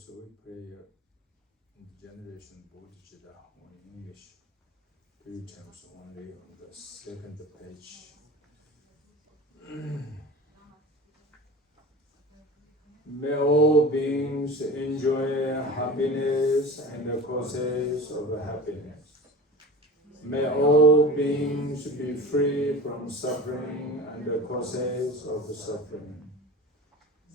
So we pray in the generation Bודהיצ'יטה or in English 3 times only on the second page. May all beings enjoy happiness and the causes of happiness. May all beings be free from suffering and the causes of suffering.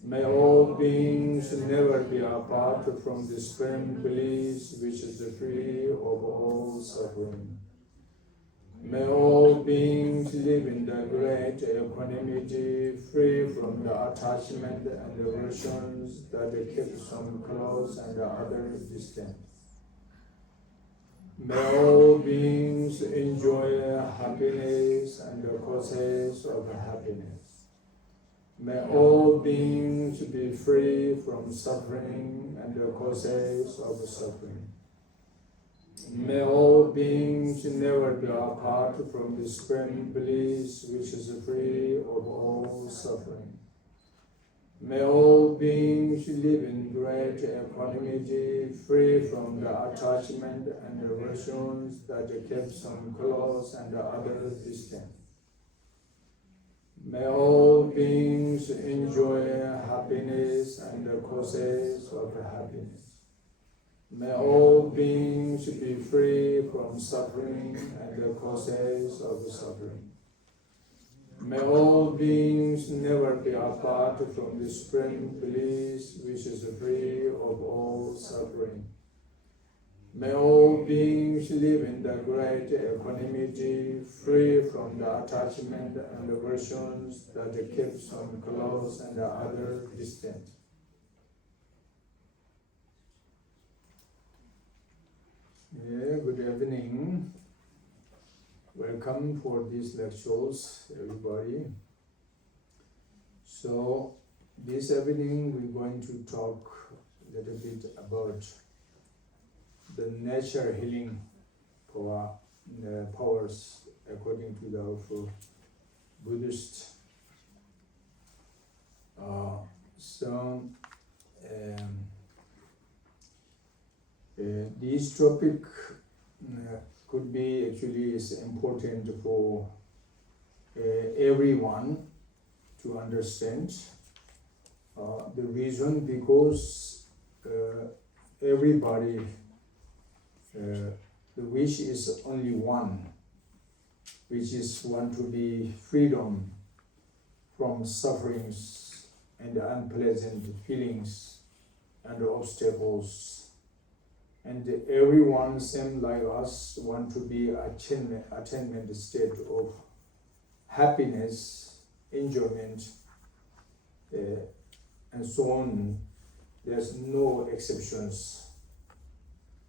May all beings never be apart from this firm belief which is free of all suffering. May all beings live in the great equanimity, free from the attachment and aversions that keep some close and others distant. May all beings enjoy happiness and the causes of happiness. May all beings be free from suffering and the causes of suffering. May all beings never be apart from the supreme bliss which is free of all suffering. May all beings live in great equanimity, free from the attachment and aversions that keep some close and others distant. May all beings enjoy happiness and the causes of happiness. May all beings be free from suffering and the causes of suffering. May all beings never be apart from the supreme bliss which is free of all suffering. May all beings live in the great equanimity, free from the attachment and aversions that keep some close and others distant. Yeah, good evening. Welcome for these lectures, everybody. So, this evening we're going to talk a little bit about the nature healing powers according to the Buddhist. This topic could be actually is important for everyone to understand. The reason because everybody, the wish is only one, which is want to be freedom from sufferings and unpleasant feelings and obstacles. And everyone, same like us, want to be attainment state of happiness, enjoyment, and so on. There's no exceptions.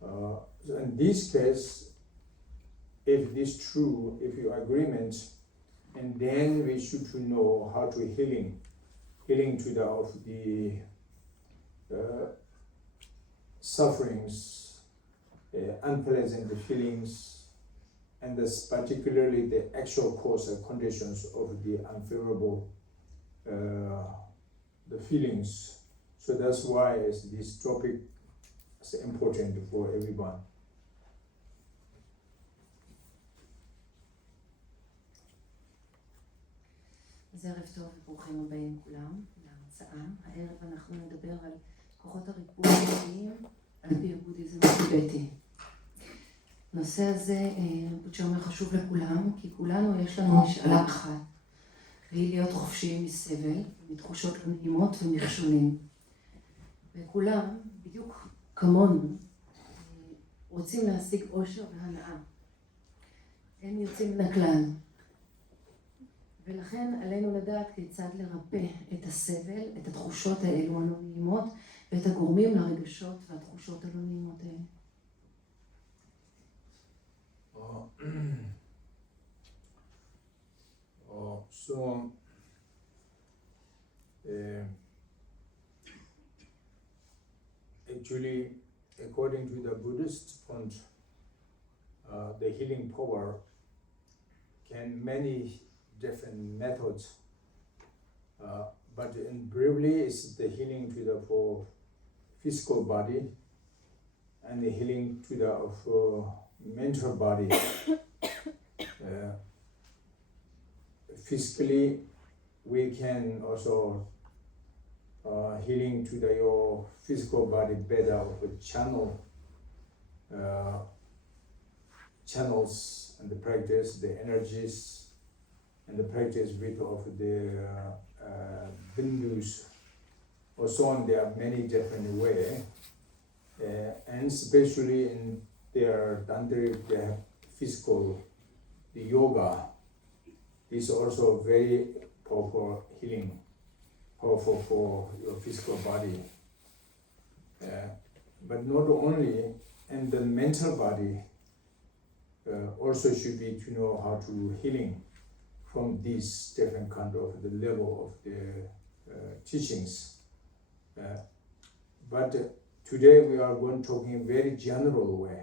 In this case, if this true, if you agreement, and then we should to know how to healing to the sufferings, unpleasant feelings, and this particularly the actual cause and conditions of the unfavorable the feelings. So that's why this topic is important for everyone. אז ערב טוב וברוכים הבאים כולם להרצאה. הערב אנחנו נדבר על כוחות הריפוי האמיתיים על פי הבודהיזם הטיבטי. הנושא הזה, רינפוצ'ה אומר, חשוב לכולם, כי כולנו יש לנו משאלה אחת, והיא להיות חופשיים מסבל, מתחושות לא נעימות ומכשולים. וכולם, בדיוק כמונו, רוצים להשיג אושר והנאה. הם יוצאים מן הכלל. ולכן עלינו לדעת כיצד לרפא את הסבל, את התחושות האלו הלא נעימות, ואת הגורמים לרגשות והתחושות הלא נעימות האלה. So, actually, according to the Buddhist point, the healing power can many different methods, but in briefly, it's the healing to the for physical body and the healing to the mental body. Physically, we can also healing to your physical body better with channels and the practice, the energies, and the practice with of the bindus. Or so on, there are many different ways, and especially in their tantric, their physical the yoga is also very powerful healing, powerful for your physical body. But not only, and the mental body also should be to know how to healing from these different kind of the level of the teachings. But today we are going talking in very general way,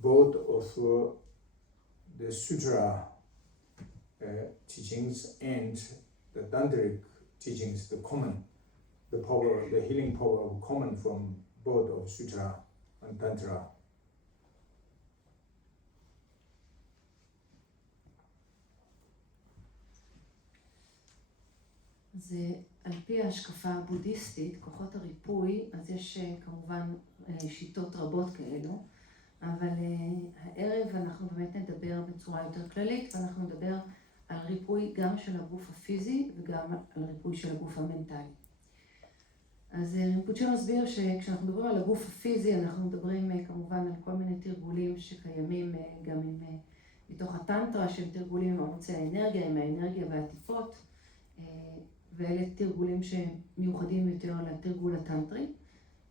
both of the sutra teachings and the tantric teachings, the common, the power, the healing power of common from both of sutra and tantra. זה על פי ההשקפה הבודהיסטית, כוחות הריפוי, אז יש כמובן שיטות רבות כאלו, אבל הערב אנחנו באמת נדבר בצורה יותר כללית, ואנחנו נדבר על ריפוי גם של הגוף הפיזי וגם על ריפוי של הגוף המנטלי. אז רינפוצ'ה מסביר שכשאנחנו מדברים על הגוף הפיזי, אנחנו מדברים כמובן על כל מיני תרגולים שקיימים גם מתוך הטנטרה, שהם תרגולים עם ערוצי האנרגיה, עם האנרגיה והעטיפות, ואלה תרגולים שמיוחדים יותר לתרגול הטנטרי.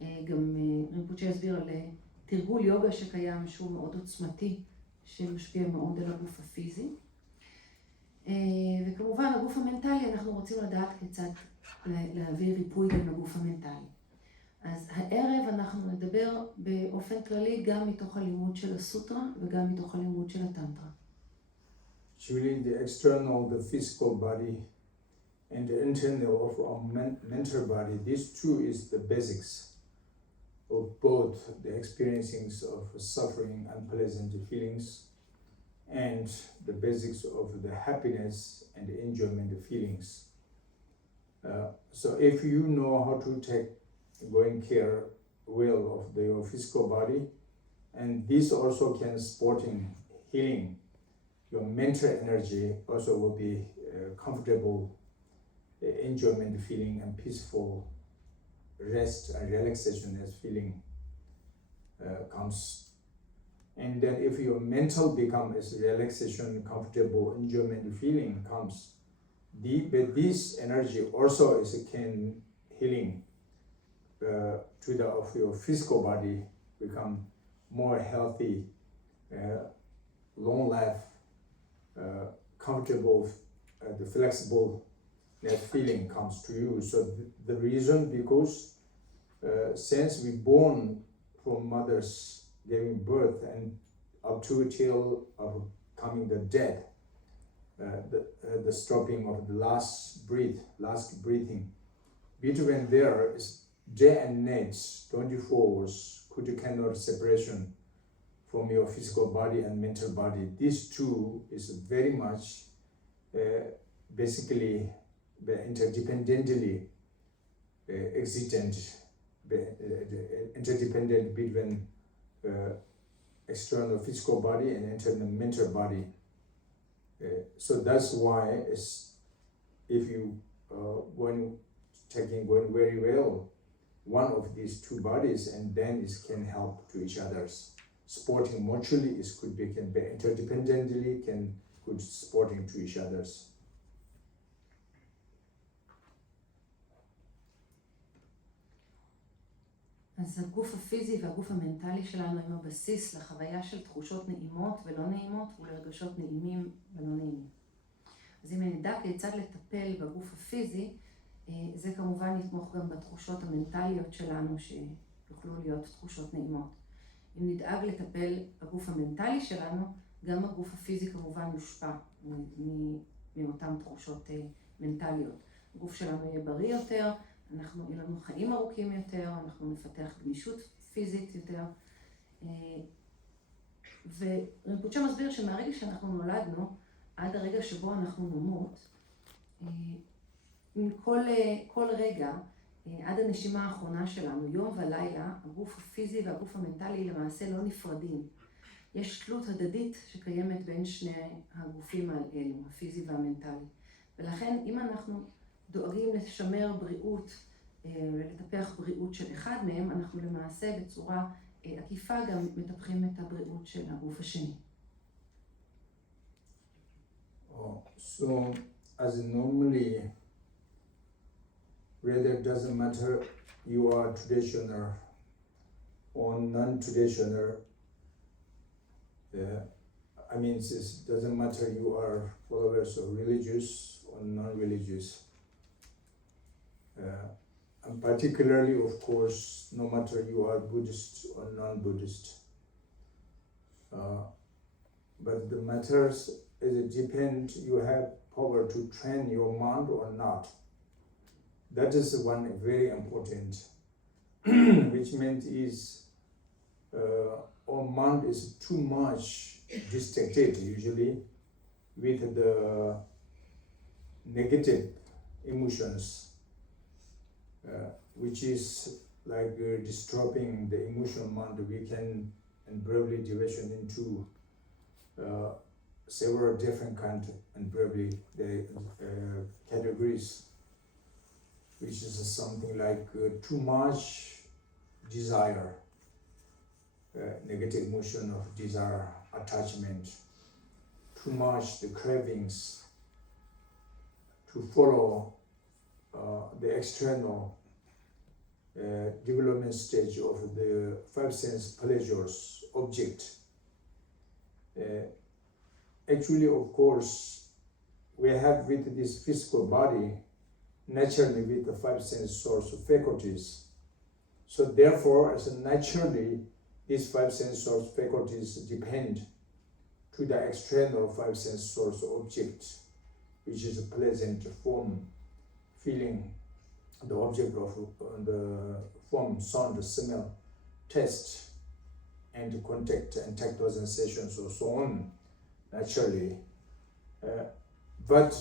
גם רינפוצ'ה הסביר על תרגול יוגה שקיים, שהוא מאוד עוצמתי, שמשפיע מאוד על הגוף הפיזי. וכמובן, הגוף המנטלי, אנחנו רוצים לדעת כיצד להביא ריפוי גם לגוף המנטלי. אז הערב אנחנו נדבר באופן כללי גם מתוך הלימוד של הסוטרה וגם מתוך הלימוד של הטנטרה. Truly the external, the physical body, and the internal of our mental body, these two is the basics of both the experiencings of suffering, unpleasant feelings, and the basics of the happiness and the enjoyment feelings. So if you know how to take going care well of your physical body, and this also can supporting healing, your mental energy also will be comfortable enjoyment feeling and peaceful rest and relaxation as feeling comes. And then if your mental becomes relaxation, comfortable enjoyment feeling comes, but this energy also is can healing to the of your physical body, become more healthy, long life, comfortable, the flexible. That feeling comes to you. So the reason, because since we born from mothers giving birth and up to till of coming the death, the stopping of the last breathing, between there is day and night, 24 hours, could you cannot separation from your physical body and mental body. These two is very much basically interdependently existent, interdependent between external physical body and internal mental body. So that's why if you going very well one of these two bodies, and then it can help to each others. Supporting mutually could be interdependently could supporting to each others. אז הגוף הפיזי והגוף המנטלי שלנו הם הבסיס לחוויה של תחושות נעימות ולא נעימות ולרגשות נעימים ולא נעימים. אז אם נדע כיצד לטפל בגוף הפיזי, זה כמובן יתמוך גם בתחושות המנטליות שלנו שיוכלו להיות תחושות נעימות. אם נדאג לטפל בגוף המנטלי שלנו, גם הגוף הפיזי כמובן יושפע מאותן תחושות מנטליות. הגוף שלנו יהיה בריא יותר, יהיה לנו חיים ארוכים יותר, אנחנו נפתח גמישות פיזית יותר. ורינפוצ'ה מסביר שמהרגע שאנחנו נולדנו, עד הרגע שבו אנחנו נמות, כל רגע, עד הנשימה האחרונה שלנו, יום ולילה, הגוף הפיזי והגוף המנטלי למעשה לא נפרדים. יש תלות הדדית שקיימת בין שני הגופים האלו, הפיזי והמנטלי. ולכן אם אנחנו דואגים לשמר בריאות ולטפח בריאות של אחד מהם, אנחנו למעשה בצורה עקיפה גם מטפחים את הבריאות של הגוף השני. So as normally, whether it doesn't matter you are traditional or non-traditional, I mean, it doesn't matter you are followers of religious or non-religious. And particularly, of course, no matter you are Buddhist or non-Buddhist. But the matters is it depends, you have power to train your mind or not. That is one very important, which meant is our mind is too much distracted usually with the negative emotions, which is like disturbing the emotional mind. We can briefly division into several different kinds and briefly the categories, which is something like too much desire, negative emotion of desire, attachment, too much the cravings to follow the external development stage of the five sense pleasures object. Actually, of course, we have with this physical body naturally with the five sense source of faculties. So therefore, as naturally, these five sense source faculties depend to the external five sense source object, which is a pleasant form, feeling, the object of the form, sound, smell, taste, and contact and tactile sensations, or so on, naturally. But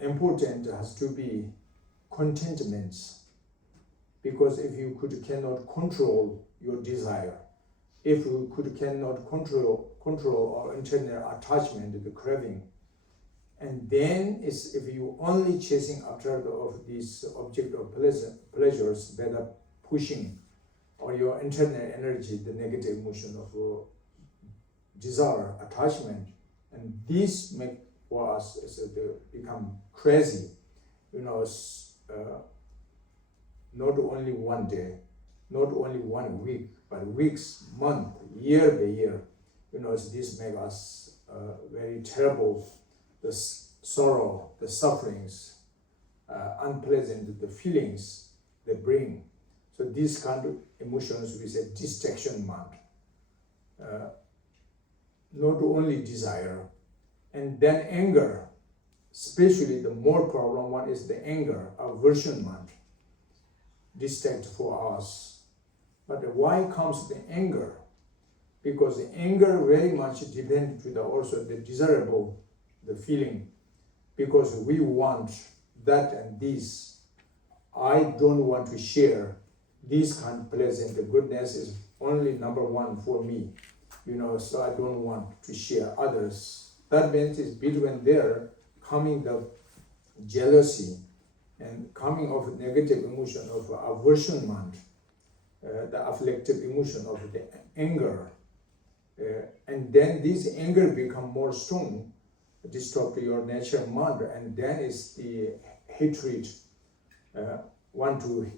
important has to be contentment, because if you cannot control your desire, if you cannot control our internal attachment, the craving, and then if you only chasing after of this object of pleasures, better pushing or your internal energy, the negative emotion of desire, attachment, and this make for us become crazy, not only one day, not only 1 week, but weeks, month, year by year, this make us very terrible, the sorrow, the sufferings, unpleasant, the feelings they bring. So these kind of emotions we say distraction mind. Not only desire, and then anger, especially the more problem one is the anger, aversion mind, distract for us. But why comes the anger? Because the anger very much depends to also the desirable, the feeling, because we want that and this. I don't want to share this kind of pleasant, the goodness is only number one for me, so I don't want to share others. That means it's between there coming the jealousy and coming of negative emotion of aversion mind, the afflictive emotion of the anger, and then this anger become more strong, disturb your nature mind, and then is the hatred, want to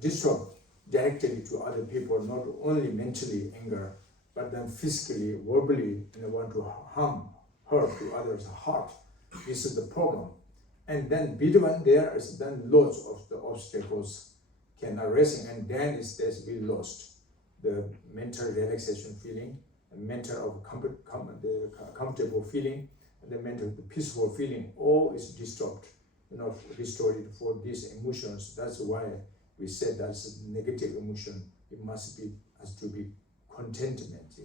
disturb directly to other people, not only mentally anger, but then physically, verbally, want to hurt to others' heart. This is the problem. And then between there is then lots of the obstacles can arise, and then there's be lost. The mental relaxation feeling, the mental of comfortable feeling, and the mental the peaceful feeling, all is disturbed, restored for these emotions. That's why we said that's a negative emotion. It has to be contentment,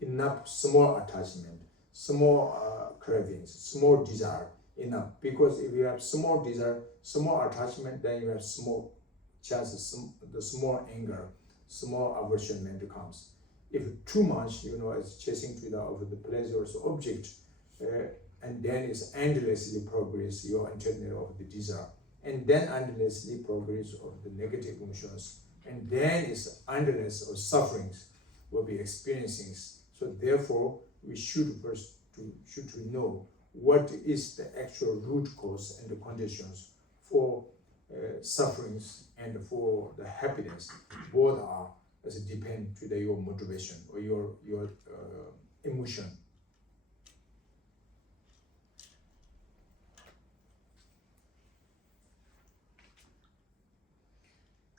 enough small attachment, small cravings, small desire, enough. Because if you have small desire, small attachment, then you have small chances, the small anger, small aversion comes. If too much, it's chasing to the pleasures object, and then it's endlessly progress your internal of the desire, and then endlessly progress of the negative emotions, and then it's endless of sufferings will be experiencing. So therefore, we should first to know what is the actual root cause and the conditions for sufferings and for the happiness. Both are as depend to your motivation or your emotion.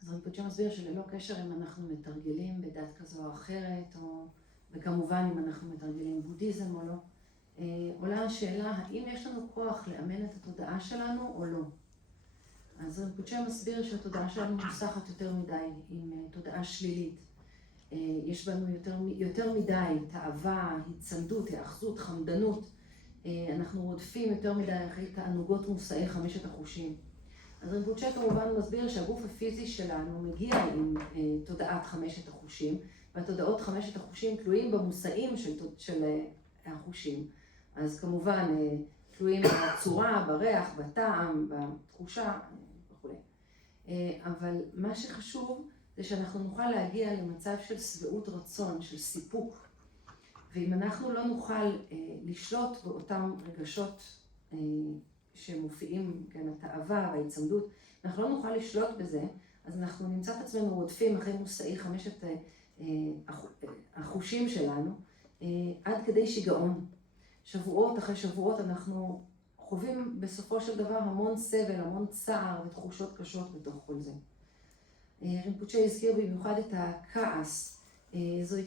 אז רינפוצ'ה מסביר שללא קשר אם אנחנו מתרגלים בדת כזו או אחרת, וכמובן אם אנחנו מתרגלים בודהיזם או לא, עולה השאלה האם יש לנו כוח לאמן את התודעה שלנו או לא. אז רינפוצ'ה מסביר שהתודעה שלנו מוסחת יותר מדי עם תודעה שלילית. יש בנו יותר מדי תאווה, הצמדות, היאחזות, חמדנות. אנחנו רודפים יותר מדי אחרי תענוגות מושאי חמשת החושים. אז רינפוצ'ה כמובן מסביר שהגוף הפיזי שלנו מגיע עם תודעת חמשת החושים, והתודעות חמשת החושים תלויים במושאים של החושים. אז כמובן תלויים בצורה, בריח, בטעם, בתחושה וכו'. אבל מה שחשוב זה שאנחנו נוכל להגיע למצב של שבעות רצון, של סיפוק. ואם אנחנו לא נוכל לשלוט באותם רגשות שמופיעים, כן, התאווה וההצמדות, אנחנו לא נוכל לשלוט בזה, אז אנחנו נמצא את עצמנו רודפים אחרי מושאי חמשת החושים שלנו, עד כדי שיגעון. שבועות אחרי שבועות אנחנו חווים בסופו של דבר המון סבל, המון צער ותחושות קשות בתוך כל זה. רינפוצ'ה הזכיר במיוחד את הכעס, זוהי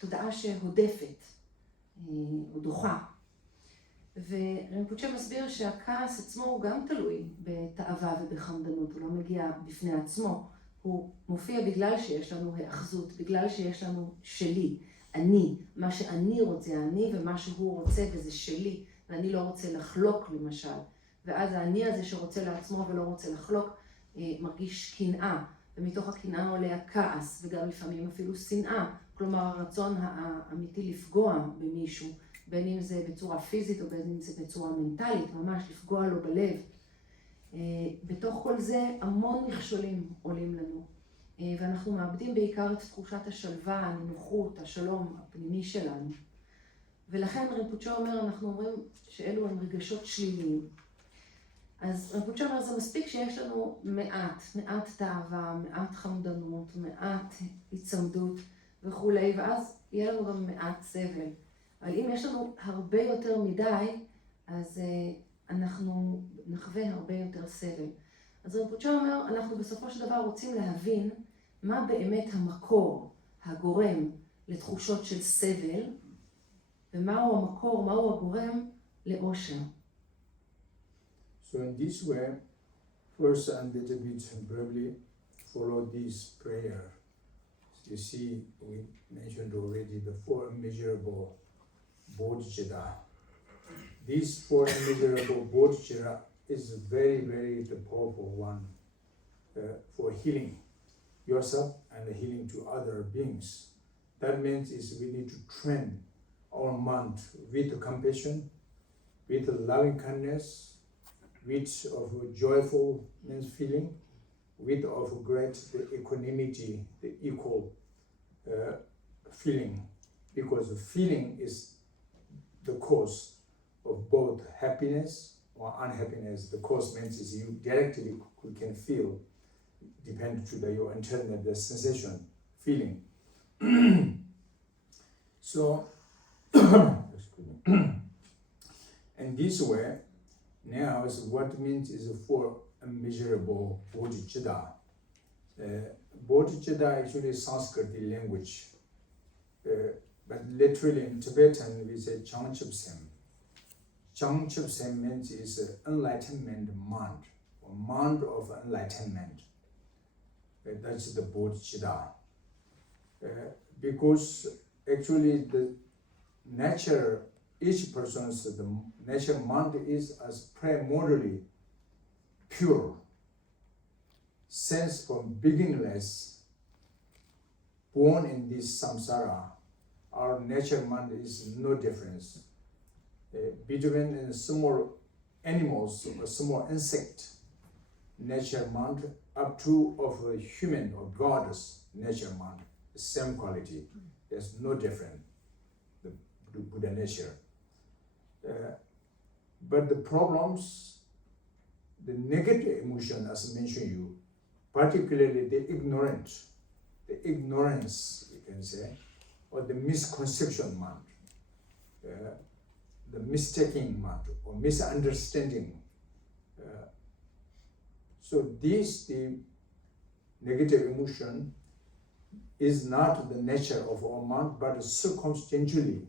תודעה שהודפת או דוחה. ורינפוצ'ה מסביר שהכעס עצמו הוא גם תלוי בתאווה ובחמדנות, הוא לא מגיע בפני עצמו, הוא מופיע בגלל שיש לנו היאחזות, בגלל שיש לנו שלי, אני, מה שאני רוצה, אני ומה שהוא רוצה וזה שלי, ואני לא רוצה לחלוק למשל, ואז האני הזה שרוצה לעצמו ולא רוצה לחלוק, מרגיש קנאה, ומתוך הקנאה עולה הכעס, וגם לפעמים אפילו שנאה, כלומר הרצון האמיתי לפגוע במישהו, בין אם זה בצורה פיזית או בין אם זה בצורה מנטלית, ממש לפגוע לו בלב. בתוך כל זה המון מכשולים עולים לנו, ואנחנו מאבדים בעיקר את תחושת השלווה, הנינוחות, השלום הפנימי שלנו. ולכן רינפוצ'ה אומר, אנחנו אומרים שאלו הם רגשות שליליים. אז רינפוצ'ה אומר, זה מספיק שיש לנו מעט תאווה, מעט חמדנות, מעט הצמדות וכו', ואז יהיה לנו גם מעט סבל. אבל אם יש לנו הרבה יותר מדי, אז אנחנו נחווה הרבה יותר סבל. אז רינפוצ'ה אומר, אנחנו בסופו של דבר רוצים להבין מה באמת המקור, הגורם לתחושות של סבל, ומהו המקור, מהו הגורם לאושר. So in this way, first and little bit briefly follow this prayer. You see, we mentioned already the four immeasurable bodhicitta. This four immeasurable bodhicitta is very, very the powerful one for healing yourself and healing to other beings. That means is we need to train our mind with compassion, with loving kindness, with of joyful feeling, with of great equanimity, the equal feeling, because the feeling is the cause of both happiness or unhappiness. The cause means is you directly can feel, depend to your internal the sensation, feeling. So, in this way, now is what means is for immeasurable bodhicitta. Bodhicitta actually is Sanskrit language, but literally in Tibetan we say Changchupsem. Changchupsem means is enlightenment mind, or mind of enlightenment. That's the bodhicitta. Because actually the nature, each person's the nature mind is as primordially pure. Since from beginningless, born in this samsara, our nature mind is no difference. Between small animals or small insect nature mind up to of a human or god's nature mind, the same quality. There's no difference. the Buddha nature. But the problems, the negative emotion, as I mentioned you, particularly the ignorance, you can say, or the misconception mind, the mistaking mind, or misunderstanding. So the negative emotion is not the nature of our mind, but circumstantially,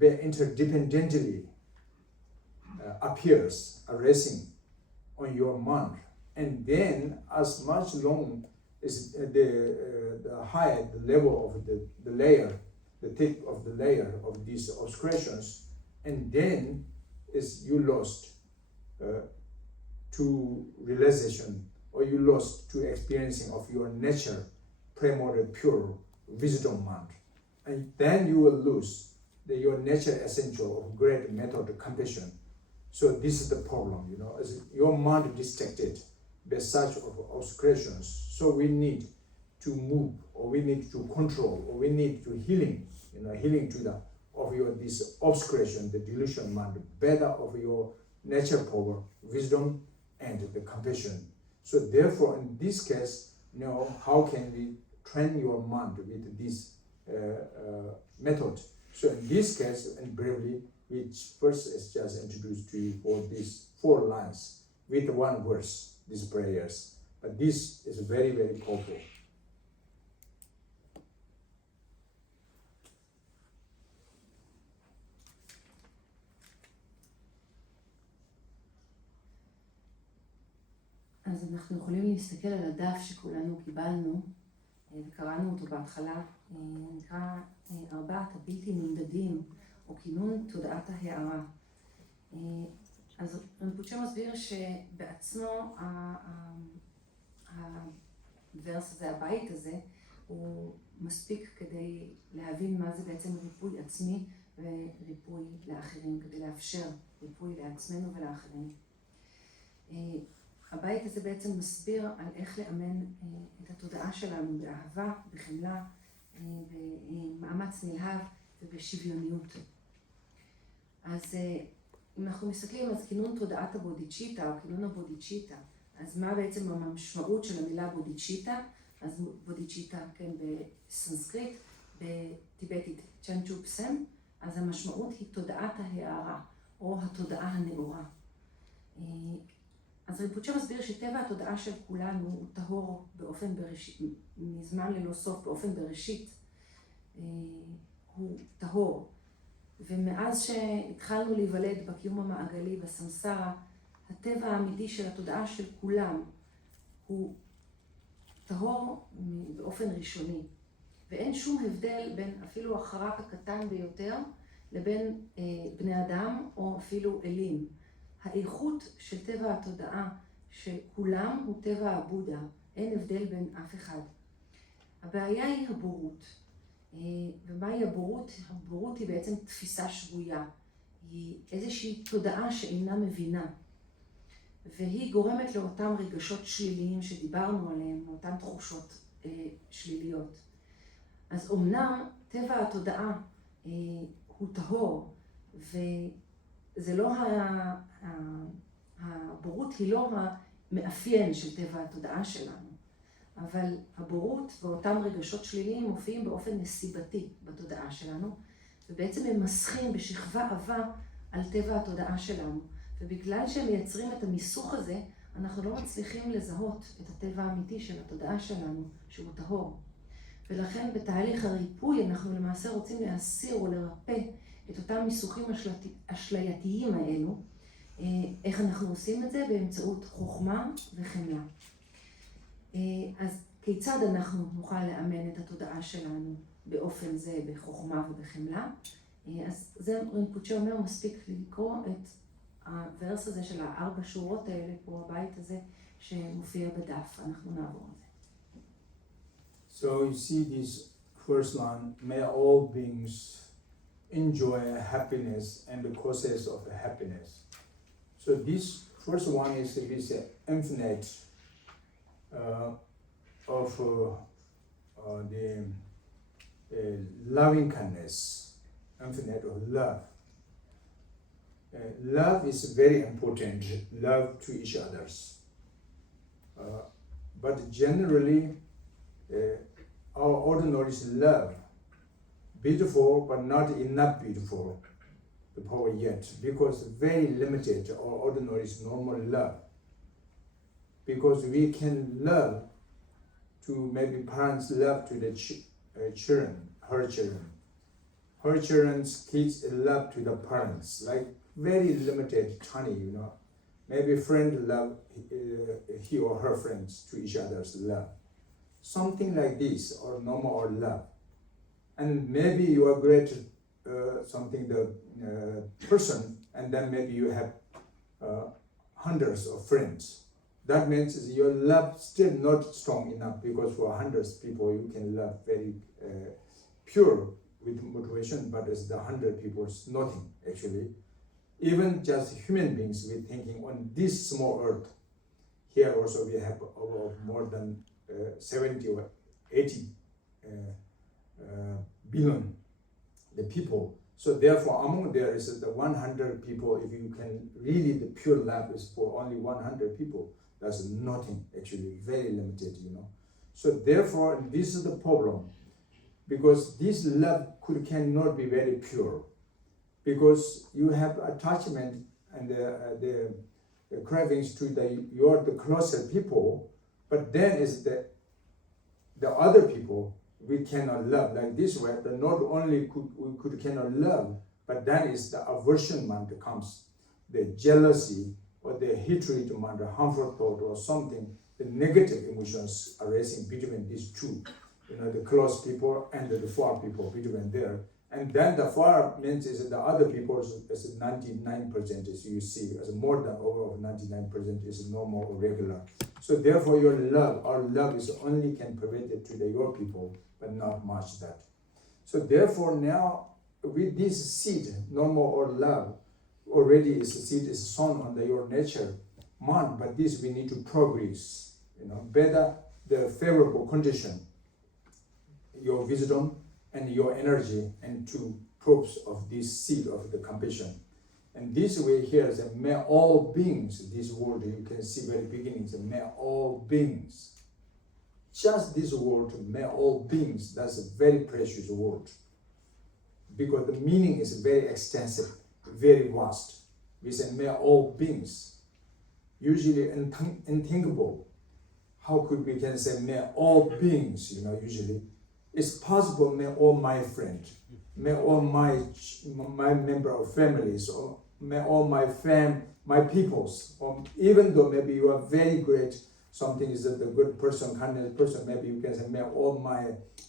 interdependently appears, arising on your mind. And then, as much long as the higher the level of the layer, the thick of the layer of these obscurations, and then is you lost to realization, or you lost to experiencing of your nature, primordial, pure wisdom mind. And then you will lose your nature essential of great method compassion. So this is the problem, you know, as your mind distracted by such of obscurations. So we need to move, or we need to control, or we need to healing, you know, healing to the of your this obscuration, the delusion mind, better of your nature power, wisdom, and the compassion. So therefore, in this case, you know, how can we train your mind with this method? So in this case, and briefly, which first is just introduced to you for these 4 lines with 1 verse, these prayers. But this is very, very powerful. אז אנחנו יכולים להסתכל על הדף שכולנו קיבלנו, וקראנו אותו בהתחלה, נקרא 4 הבלתי נמדדים, או כינון תודעת ההארה. אז רינפוצ'ה מסביר שבעצמו הוורס הזה, הבית הזה, הוא מספיק כדי להבין מה זה בעצם ריפוי עצמי וריפוי לאחרים, כדי לאפשר ריפוי לעצמנו ולאחרים. הבית הזה בעצם מסביר על איך לאמן את התודעה שלנו באהבה, בחמלה, במאמץ נלהב ובשוויוניות. אז אם אנחנו מסתכלים על כינון תודעת הבודהיצ'יטה או כינון הבודהיצ'יטה, אז מה בעצם המשמעות של המילה בודהיצ'יטה? אז בודהיצ'יטה, כן, בסנסקריט, בטיבטית צ'נצ'ופסם, אז המשמעות היא תודעת ההארה או התודעה הנאורה. אז רינפוצ'ה מסביר שטבע התודעה של כולנו הוא טהור באופן בראשית, מזמן ללא סוף, באופן בראשית, הוא טהור. ומאז שהתחלנו להיוולד בקיום המעגלי, בסמסרה, הטבע האמיתי של התודעה של כולם הוא טהור באופן ראשוני. ואין שום הבדל בין אפילו החרק הקטן ביותר לבין בני אדם או אפילו אלים. האיכות של טבע התודעה של כולם הוא טבע הבודה, אין הבדל בין אף אחד. הבעיה היא הבורות. ומהי הבורות? הבורות היא בעצם תפיסה שגויה. היא איזושהי תודעה שאינה מבינה. והיא גורמת לאותם רגשות שליליים שדיברנו עליהם, לאותן תחושות שליליות. אז אומנם טבע התודעה הוא טהור, וזה לא הבורות היא לא המאפיין של טבע התודעה שלנו. אבל הבורות ואותם רגשות שליליים מופיעים באופן נסיבתי בתודעה שלנו, ובעצם הם מסכים בשכבה עבה על טבע התודעה שלנו. ובגלל שהם מייצרים את המיסוך הזה, אנחנו לא מצליחים לזהות את הטבע האמיתי של התודעה שלנו, שהוא טהור. ולכן בתהליך הריפוי אנחנו למעשה רוצים להסיר או לרפא את אותם מיסוכים אשלייתיים האלו. איך אנחנו עושים את זה? באמצעות חוכמה וחמלה. אז כיצד אנחנו נוכל לאמן את התודעה שלנו באופן זה, בחוכמה ובחמלה? אז זה רינפוצ'ה אומר, מספיק לקרוא את הוורס הזה של 4 שורות האלה פה, הבית הזה שמופיע בדף. אנחנו נעבור על זה. So you see this first line, may all beings enjoy happiness and the causes of happiness. So this first one is this infinite of the loving kindness infinite of love. Love is very important, love to each others. But generally, our ordinary is love, beautiful but not enough beautiful, the power yet, because very limited our ordinary is normal love. Because we can love to maybe parents love to the children, her children. Her children's kids love to the parents, like very limited, tiny, you know. Maybe friend love he or her friends to each other's love. Something like this, or normal or love. And maybe you are great, something the person, and then maybe you have hundreds of friends. That means your love still not strong enough, because for hundreds of people you can love very pure with motivation, but as the 100 people it's nothing actually. Even just human beings, we're thinking on this small earth. Here also we have more than 70 or 80 billion the people. So therefore among there is the 100 people, if you can really the pure love is for only 100 people, that's nothing actually, very limited, you know. So therefore this is the problem, because this love cannot be very pure, because you have attachment and the cravings to the closer people, but then is the other people we cannot love like this way. That not only we cannot love, but then is the aversion mind comes, the jealousy or the hatred mind, the harmful thought or something, the negative emotions arising between these two, you know, the close people and the far people between there. And then the far means is the other people is 99%, as you see, as more than over of 99% is normal or regular. So therefore your love, our love is only can prevent it to your people, but not much that. So therefore now with this seed, normal or love, already is a seed is sown on your nature mind, but this we need to progress, you know, better the favorable condition, your wisdom and your energy, and to proofs of this seed of the compassion. And this way here is may all beings, this word you can see very beginning, may all beings. Just this word, may all beings, that's a very precious word, because the meaning is very extensive, very vast. We say may all beings, usually unthinkable. How could we can say may all beings, you know, usually. It's possible may all my friends, may all my member of families, or may all my peoples, or even though maybe you are very great, something is that the good person, kind of person, maybe you can say may all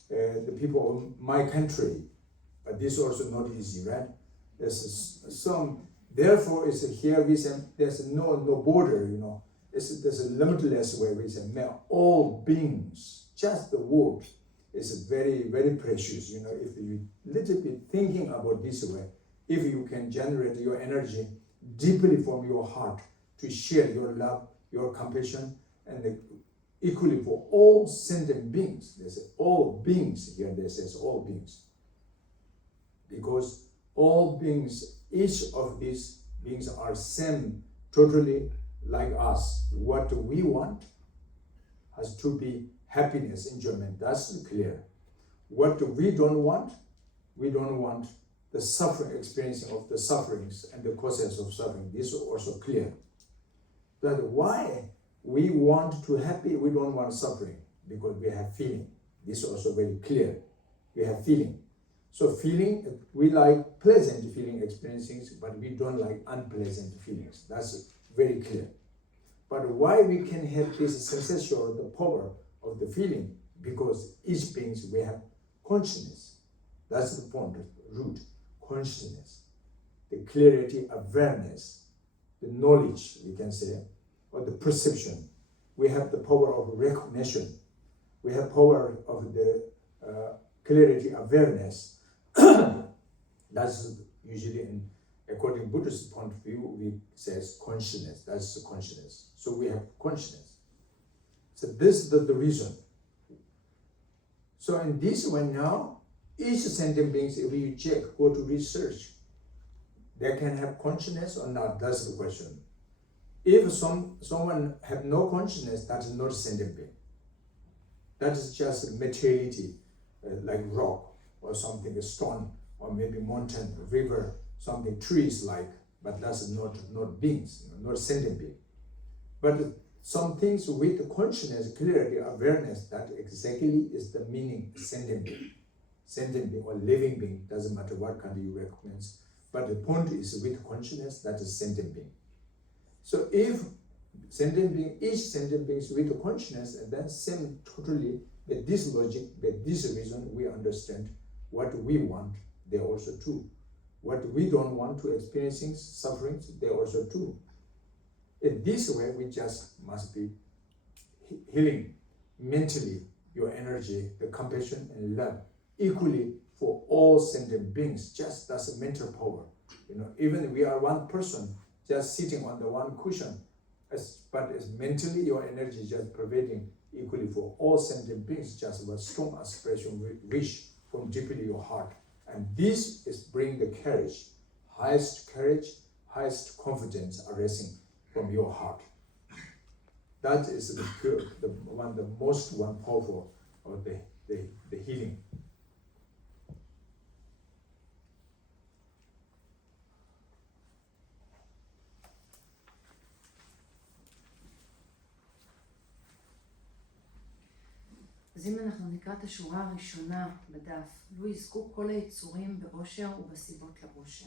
the people of my country. But this also not easy, right? There's some, therefore is here we say there's no border, you know. There's a limitless way we say may all beings, just the word is very, very precious, you know. If you little bit thinking about this way, if you can generate your energy deeply from your heart to share your love, your compassion, and equally for all sentient beings. They say all beings, here they say all beings. Because all beings, each of these beings are same, totally like us. What we want has to be happiness, enjoyment, that's clear. What we don't want the suffering, experiencing of the sufferings and the causes of suffering. This is also clear. That why we want to happy, we don't want suffering, because we have feeling. This is also very clear. We have feeling. So feeling, we like pleasant feeling experiencing, but we don't like unpleasant feelings. That's very clear. But why we can have this sensation or the power of the feeling? Because each beings we have consciousness. That's the point, root, consciousness, the clarity, awareness, the knowledge, we can say, or the perception. We have the power of recognition. We have power of the clarity, awareness. That's usually, according to Buddhist point of view, we say consciousness. That's the consciousness. So we have consciousness. So this is the reason. So in this way now, each sentient being, if you check, go to research, they can have consciousness or not, that's the question. If someone have no consciousness, that is not sentient being. That is just materiality, like rock or something, a stone, or maybe mountain, river, something, trees like, but that's not beings, not sentient being. But some things with consciousness, clarity, awareness, that exactly is the meaning sentient being. Sentient being or living being, doesn't matter what kind you recognize. But the point is with consciousness, that is sentient being. So if sentient being, each sentient being is with consciousness, and then same totally, with this logic, with this reason, we understand what we want, they also too. What we don't want to experiencing sufferings, they also too. In this way, we just must be healing mentally your energy, the compassion and love equally for all sentient beings. Just that's a mental power. Even we are one person just sitting on the one cushion, but as mentally your energy is just pervading equally for all sentient beings. Just a strong aspiration, wish from deeply your heart. And this is bring the courage, highest confidence arising from your heart. That is the most powerful of the healing. אז אם אנחנו נקרא את השורה הראשונה בדף, לו יזכו כל היצורים באושר ובסיבות לאושר.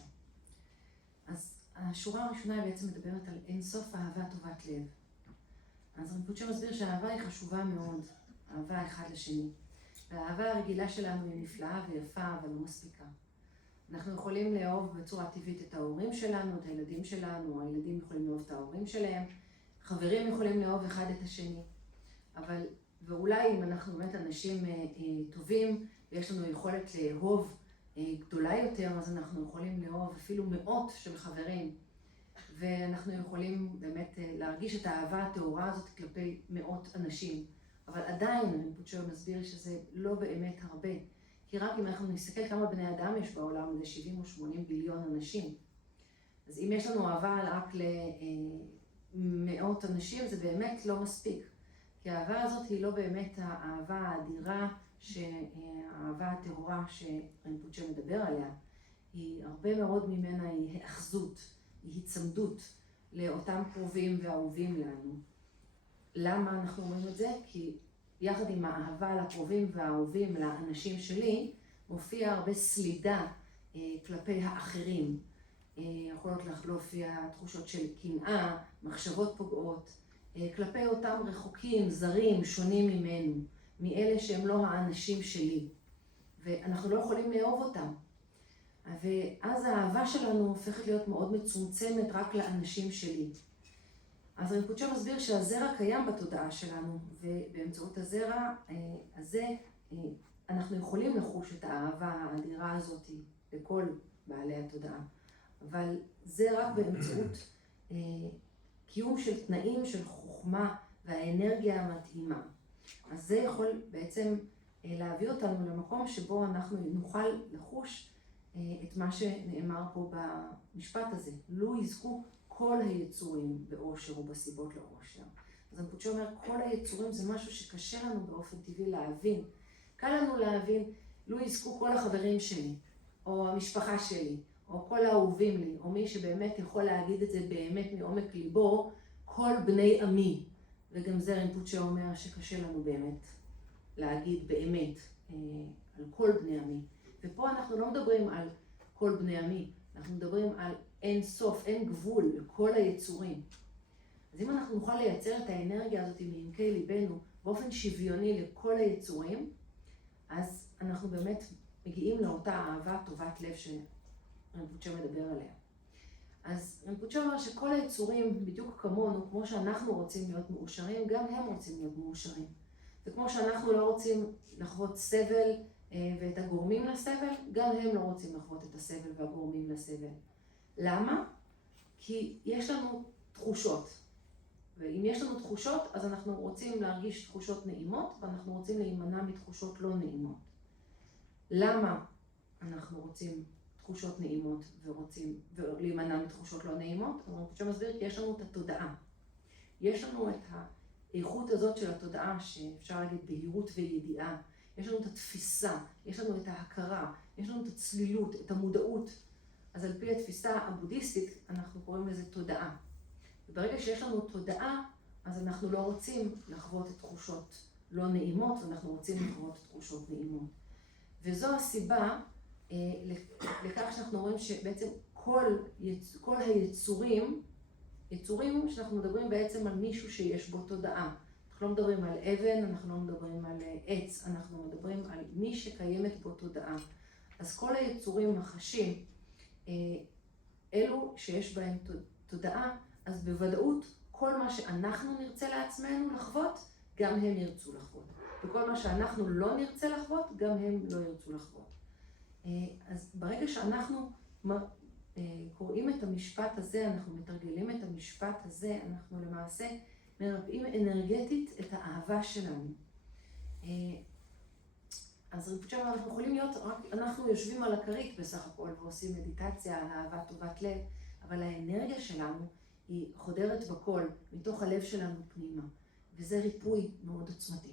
אז השורה הראשונה היא בעצם מדברת על אינסוף אהבה טובת לב. אז רינפוצ'ה מסביר שהאהבה היא חשובה מאוד, אהבה אחד לשני. והאהבה הרגילה שלנו היא נפלאה ויפה, אבל לא מספיקה. אנחנו יכולים לאהוב בצורה טבעית את ההורים שלנו, את הילדים שלנו, הילדים יכולים לאהוב את ההורים שלהם, חברים יכולים לאהוב אחד את השני. ואולי אם אנחנו באמת אנשים טובים, ויש לנו יכולת לאהוב גדולה יותר, אז אנחנו יכולים לאהוב אפילו מאות של חברים, ואנחנו יכולים באמת להרגיש את האהבה הטהורה הזאת כלפי מאות אנשים. אבל עדיין, רינפוצ'ה מסביר שזה לא באמת הרבה. כי רק אם אנחנו נסתכל כמה בני אדם יש בעולם, זה 70 או 80 ביליון אנשים. אז אם יש לנו אהבה רק למאות אנשים, זה באמת לא מספיק. כי האהבה הזאת היא לא באמת האהבה האדירה, האהבה הטהורה שרינפוצ'ה מדבר עליה. היא הרבה מאוד ממנה היא האחזות, היא הצמדות לאותם קרובים ואהובים לנו. למה אנחנו אומרים את זה? כי יחד עם האהבה לקרובים והאהובים לאנשים שלי, מופיע הרבה סלידה כלפי האחרים. יכולות להופיע תחושות של קנאה, מחשבות פוגעות, כלפי אותם רחוקים, זרים, שונים ממנו, מאלה שהם לא האנשים שלי. ואנחנו לא יכולים לאהוב אותם. ואז האהבה שלנו הופכת להיות מאוד מצומצמת רק לאנשים שלי. אז רינפוצ'ה מסביר שהזרע קיים בתודעה שלנו, ובאמצעות הזרע הזה אנחנו יכולים לחוש את האהבה האדירה הזאת לכל בעלי התודעה. אבל זה רק באמצעות קיום של תנאים של חוכמה והאנרגיה המתאימה. אז זה יכול בעצם להביא אותנו למקום שבו אנחנו נוכל לחוש את מה שנאמר פה במשפט הזה. לו יזכו כל היצורים באושר ובסיבות לאושר. אז רינפוצ'ה אומר, כל היצורים זה משהו שקשה לנו באופן טבעי להבין. קל לנו להבין, לו יזכו כל החברים שלי, או המשפחה שלי, או כל האהובים לי, או מי שבאמת יכול להגיד את זה באמת מעומק ליבו, כל בני עמי. וגם זה רינפוצ'ה אומר שקשה לנו באמת להגיד באמת על כל בני עמי. ופה אנחנו לא מדברים על כל בני עמי, אנחנו מדברים על אין סוף, אין גבול לכל היצורים. אז אם אנחנו נוכל לייצר את האנרגיה הזאת מעמקי ליבנו באופן שוויוני לכל היצורים, אז אנחנו באמת מגיעים לאותה אהבה טובת לב שרינפוצ'ה מדבר עליה. אז רינפוצ'ה אומר שכל היצורים בדיוק כמונו, כמו שאנחנו רוצים להיות מאושרים, גם הם רוצים להיות מאושרים. וכמו שאנחנו לא רוצים לחוות סבל ואת הגורמים לסבל, גם הם לא רוצים לחוות את הסבל והגורמים לסבל. למה? כי יש לנו תחושות. ואם יש לנו תחושות, אז אנחנו רוצים להרגיש תחושות נעימות, ואנחנו רוצים להימנע מתחושות לא נעימות. למה אנחנו רוצים תחושות נעימות ורוצים להימנע מתחושות לא נעימות? אז רינפוצ'ה מסביר כי יש לנו את התודעה. יש לנו את האיכות הזאת של התודעה, שאפשר להגיד בהירות וידיעה. יש לנו את התפיסה, יש לנו את ההכרה, יש לנו את הצלילות, את המודעות. אז על פי התפיסה הבודהיסטית אנחנו קוראים לזה תודעה. וברגע שיש לנו תודעה, אז אנחנו לא רוצים לחוות את תחושות לא נעימות, ואנחנו רוצים לחוות את תחושות נעימות. וזו הסיבה לכך שאנחנו רואים שבעצם כל היצורים, יצורים שאנחנו מדברים בעצם על מישהו שיש בו תודעה. אנחנו לא מדברים על אבן, אנחנו לא מדברים על עץ, אנחנו מדברים על מי שקיימת בו תודעה. אז כל היצורים החשים, אלו שיש בהם תודעה, אז בוודאות כל מה שאנחנו נרצה לעצמנו לחוות, גם הם ירצו לחוות. וכל מה שאנחנו לא נרצה לחוות, גם הם לא ירצו לחוות. אז ברגע שאנחנו קוראים את המשפט הזה, אנחנו מתרגלים את המשפט הזה, אנחנו למעשה מרפאים אנרגטית את האהבה שלנו. אז רינפוצ'ה אמר, אנחנו יכולים להיות, אנחנו יושבים על הכרית בסך הכל ועושים מדיטציה על אהבה טובת לב, אבל האנרגיה שלנו היא חודרת בכל, מתוך הלב שלנו פנימה, וזה ריפוי מאוד עוצמתי.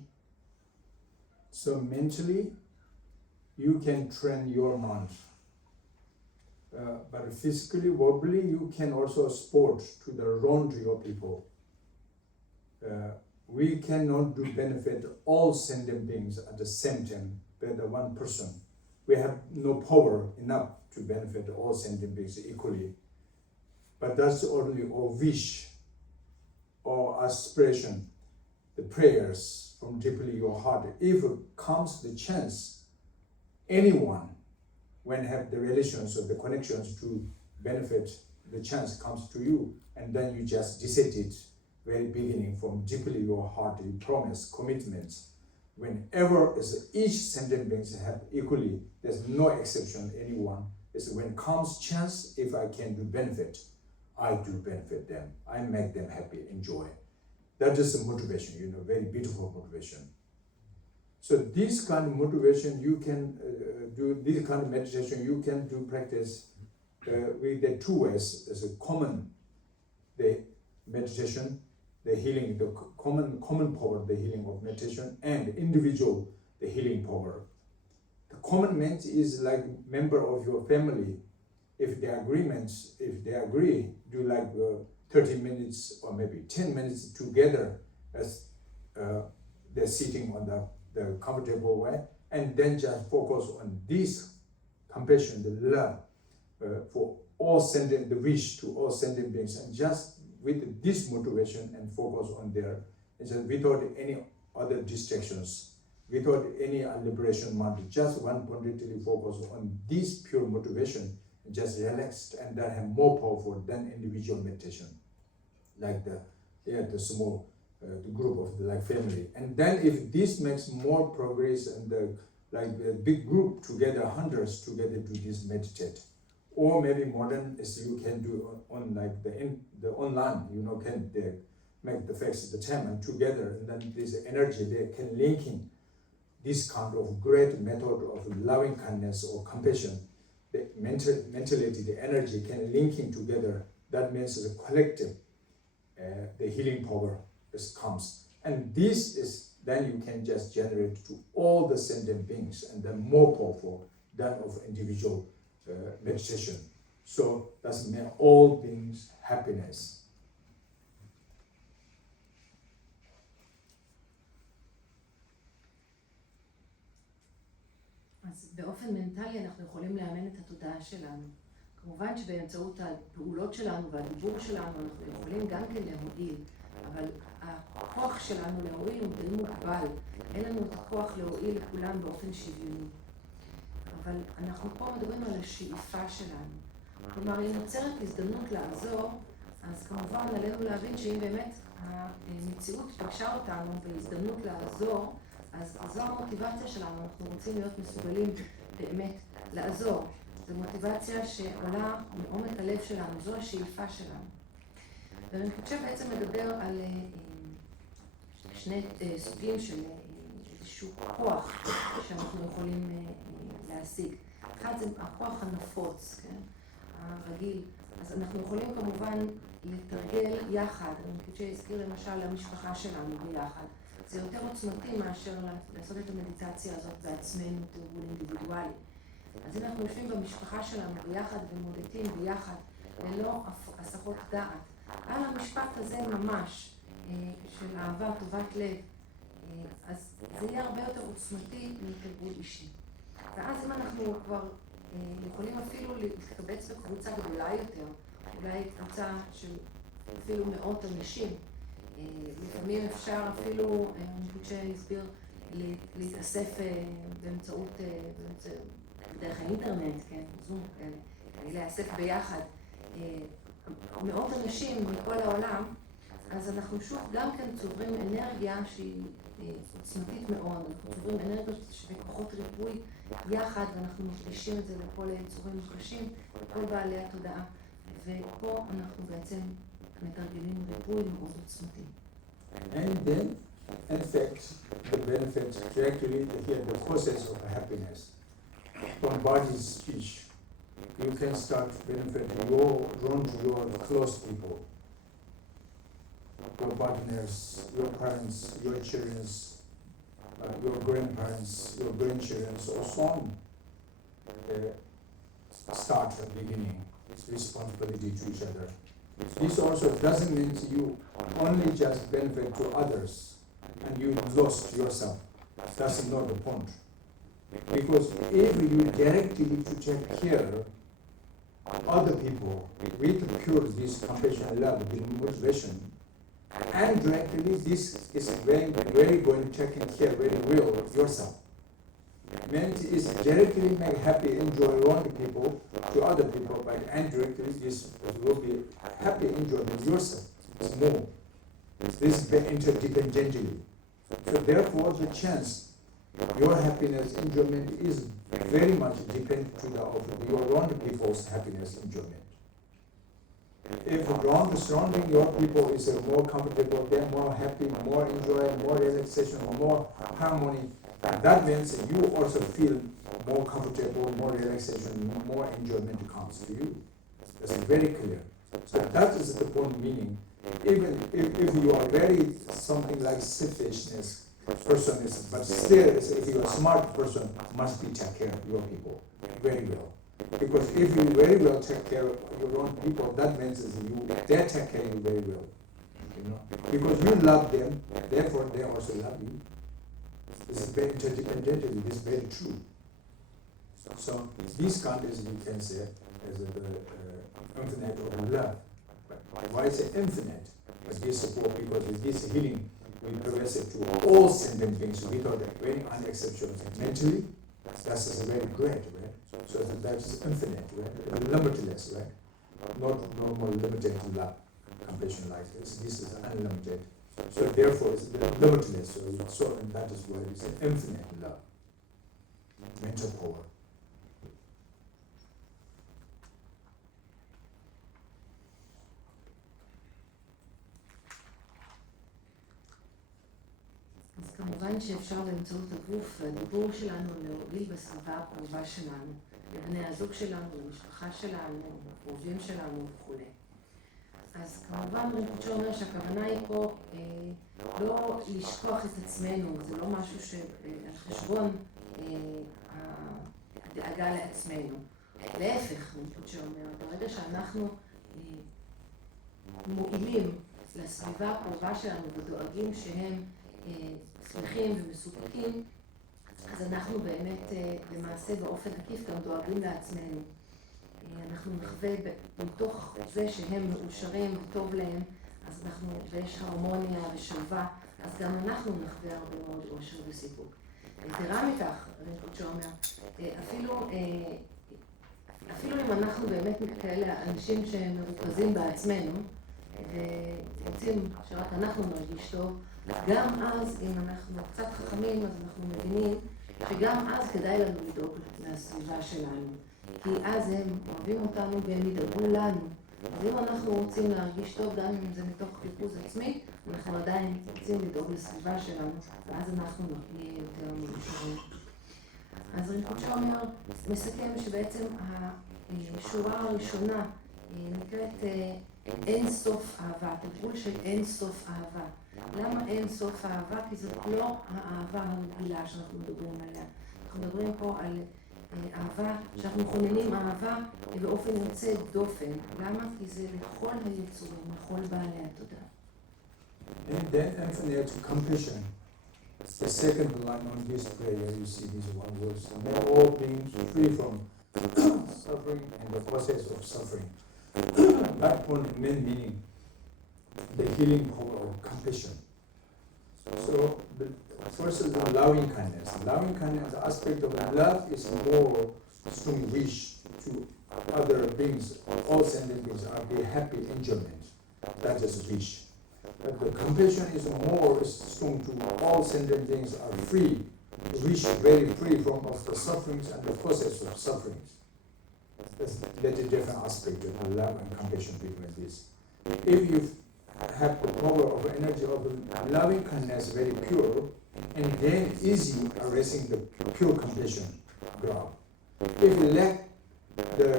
So mentally, you can train your mind. But physically, verbally, you can also support to the wrong to your people. We cannot do benefit all sentient beings at the same time by the one person. We have no power enough to benefit all sentient beings equally. But that's only our wish or aspiration, the prayers from deeply your heart. If it comes the chance, anyone, when have the relations or the connections to benefit, the chance comes to you, and then you just decide it very beginning from deeply your heart, you promise, commitments. Whenever each sentient beings have equally, there's no exception, anyone. It's when comes chance, if I can do benefit, I do benefit them. I make them happy, enjoy. That is the motivation, very beautiful motivation. So this kind of motivation, you can do this kind of meditation, you can do practice with the two ways. There's a common, the meditation, the healing, the common power, the healing of meditation, and individual, the healing power. The common means is like member of your family. If they agree, do like 30 minutes or maybe 10 minutes together as they're sitting on the comfortable way, and then just focus on this compassion, the love for all sentient, the wish to all sentient beings, and just with this motivation and focus on there, and just without any other distractions, without any liberation mind, just one pointedly focus on this pure motivation, just relaxed, and that have more powerful than individual meditation, like the small the group of the family. And then if this makes more progress and the big group together, hundreds together do this meditate, or maybe modern as you can do on the online, can they make the facts the time and together, and then this energy they can link in this kind of great method of loving kindness or compassion. The mentality, the energy can link in together. That means the collective, the healing power comes. And this is, then you can just generate to all the sentient beings, and then more powerful than of individual meditation. So that's mean all beings happiness. אז באופן מנטלי אנחנו יכולים לאמן את התודעה שלנו. כמובן שבאמצעות הפעולות שלנו והדיבור שלנו אנחנו יכולים גם כן להועיל, אבל הכוח שלנו להועיל הוא די מוגבל. אין לנו את הכוח להועיל לכולם באופן שוויוני. אבל אנחנו פה מדברים על השאיפה שלנו. כלומר, אם נוצרת הזדמנות לעזור, אז כמובן עלינו להבין שאם באמת המציאות פגשה אותנו בהזדמנות לעזור, אז זו המוטיבציה שלנו, אנחנו רוצים להיות מסוגלים באמת לעזור. זו מוטיבציה שעולה מעומק הלב שלנו, זו השאיפה שלנו. ורינפוצ'ה בעצם מדבר על שני סוגים של איזשהו כוח שאנחנו יכולים להשיג. אחד זה הכוח הנפוץ, כן? הרגיל. אז אנחנו יכולים כמובן לתרגל יחד, רינפוצ'ה הזכיר למשל למשפחה שלנו ביחד. זה יותר עוצמתי מאשר לעשות את המדיטציה הזאת בעצמנו, תרגול אינדיבידואלי. אז אם אנחנו יושבים במשפחה שלנו ביחד ומודדים ביחד, ללא הסחות דעת, על המשפט הזה ממש, של אהבה, טובת לב, אז זה יהיה הרבה יותר עוצמתי מתרגול אישי. ואז אם אנחנו כבר יכולים אפילו להתקבץ בקבוצה גדולה יותר, אולי קבוצה של אפילו מאות אנשים, לפעמים אפשר אפילו, רינפוצ'ה הסביר, להתאסף באמצעות, דרך האינטרנט, כן, זום, להיאסף ביחד, מאות אנשים מכל העולם, אז אנחנו שוב גם כן צוברים אנרגיה שהיא עוצמתית מאוד, אנחנו צוברים אנרגיה וכוחות ריפוי יחד, ואנחנו מפגישים את זה לכל יצורים מפגשים, לכל בעלי התודעה, ופה אנחנו בעצם מתרגלים ריפוי מאוד עוצמתי. And then, in fact, the benefits directly here, the process of happiness. From body's speech, you can start benefiting your close people, your partners, your parents, your children, your grandparents, your grandchildren, or so on. Start at the beginning, responsibility to each other. This also doesn't mean you only just benefit to others and you lost yourself. That's not the point. Because if you directly to take care of other people with pure this compassion, love, the motivation, and directly this is very going to take care very well of yourself. Means is directly make happy, enjoy around people to other people, but indirectly this will be happy, enjoyment yourself. It's more. This is interdependently. So therefore, the chance your happiness, enjoyment is very much dependent to your around people's happiness, enjoyment. If around surrounding your people is more comfortable, they're more happy, more enjoy, more relaxation, more harmony. That means you also feel more comfortable, more relaxation, more enjoyment comes to you. That's very clear. So that is the point meaning. Even if you are very something like selfishness person, but still if you are a smart person, must be take care of your people very well. Because if you very well take care of your own people, that means they take care of you very well. You know? Because you love them, therefore they also love you. This is very interdependent, this is very true. So these countries we can say as infinite of love. But why is it infinite? But this support because with this healing we progress it to all sentient beings without any unexceptional mentally. That's very great, right? So that is infinite, right? Limitless, right? Not normal limited love, compassion like this. This is unlimited. So therefore it's limitless. So and that is why it's an infinite love. Mental power. אז כמובן שאפשר באמצעות הגוף והדיבור שלנו להוביל בסביבה הקרובה שלנו, לבני הזוג שלנו, למשפחה שלנו, לקרובים שלנו וכו'. אז כמובן רינפוצ'ה אומר שהכוונה היא פה לא לשכוח את עצמנו, זה לא משהו שעל חשבון הדאגה לעצמנו. להפך, רינפוצ'ה אומר, ברגע שאנחנו מועילים לסביבה הקרובה שלנו ודואגים שהם שמחים ומסופקים, אז אנחנו באמת למעשה באופן עקיף גם דואגים לעצמנו. אנחנו נחווה מתוך זה שהם מאושרים וטוב להם, אז אנחנו, ויש הרמוניה ושלווה, אז גם אנחנו נחווה הרבה מאוד אושר וסיפוק. יתרה מכך, רינפוצ'ה אומר, אפילו אם אנחנו באמת כאלה אנשים שהם מרוכזים בעצמנו, ורוצים שרק אנחנו נרגיש טוב, גם אז, אם אנחנו קצת חכמים, אז אנחנו מבינים שגם אז כדאי לנו לדאוג לסביבה שלנו. כי אז הם אוהבים אותנו והם ידאגו לנו. אז אם אנחנו רוצים להרגיש טוב, גם אם זה מתוך חיפוש עצמי, אנחנו עדיין רוצים לדאוג לסביבה שלנו, ואז אנחנו נהיה יותר מאושרים. אז רינפוצ'ה אומר, מסכם שבעצם השורה הראשונה נקראת אין סוף אהבה, תגבול של אין סוף אהבה. למה אין סוף אהבה? כי זאת לא האהבה הרגילה שאנחנו מדברים עליה. אנחנו מדברים פה על אהבה, שאנחנו מכוננים אהבה באופן יוצא דופן. למה? כי זה לכל היצורים, לכל בעלי התודעה. And then Anthony to compassion. The second line on this prayer, you see these one words. May all beings free from suffering and the process of suffering. That one main meaning, the healing power of compassion. So the first is the loving kindness. Loving kindness, the aspect of love is more strong wish to other beings, all sentient beings are be happy, enjoyment. That is wish. But the compassion is more strong to all sentient beings are free, wish very free from of the sufferings and the process of sufferings. That's a different aspect of love and compassion between this. If you have the power of energy of loving kindness very pure, and then easy arising the pure compassion ground. If you lack the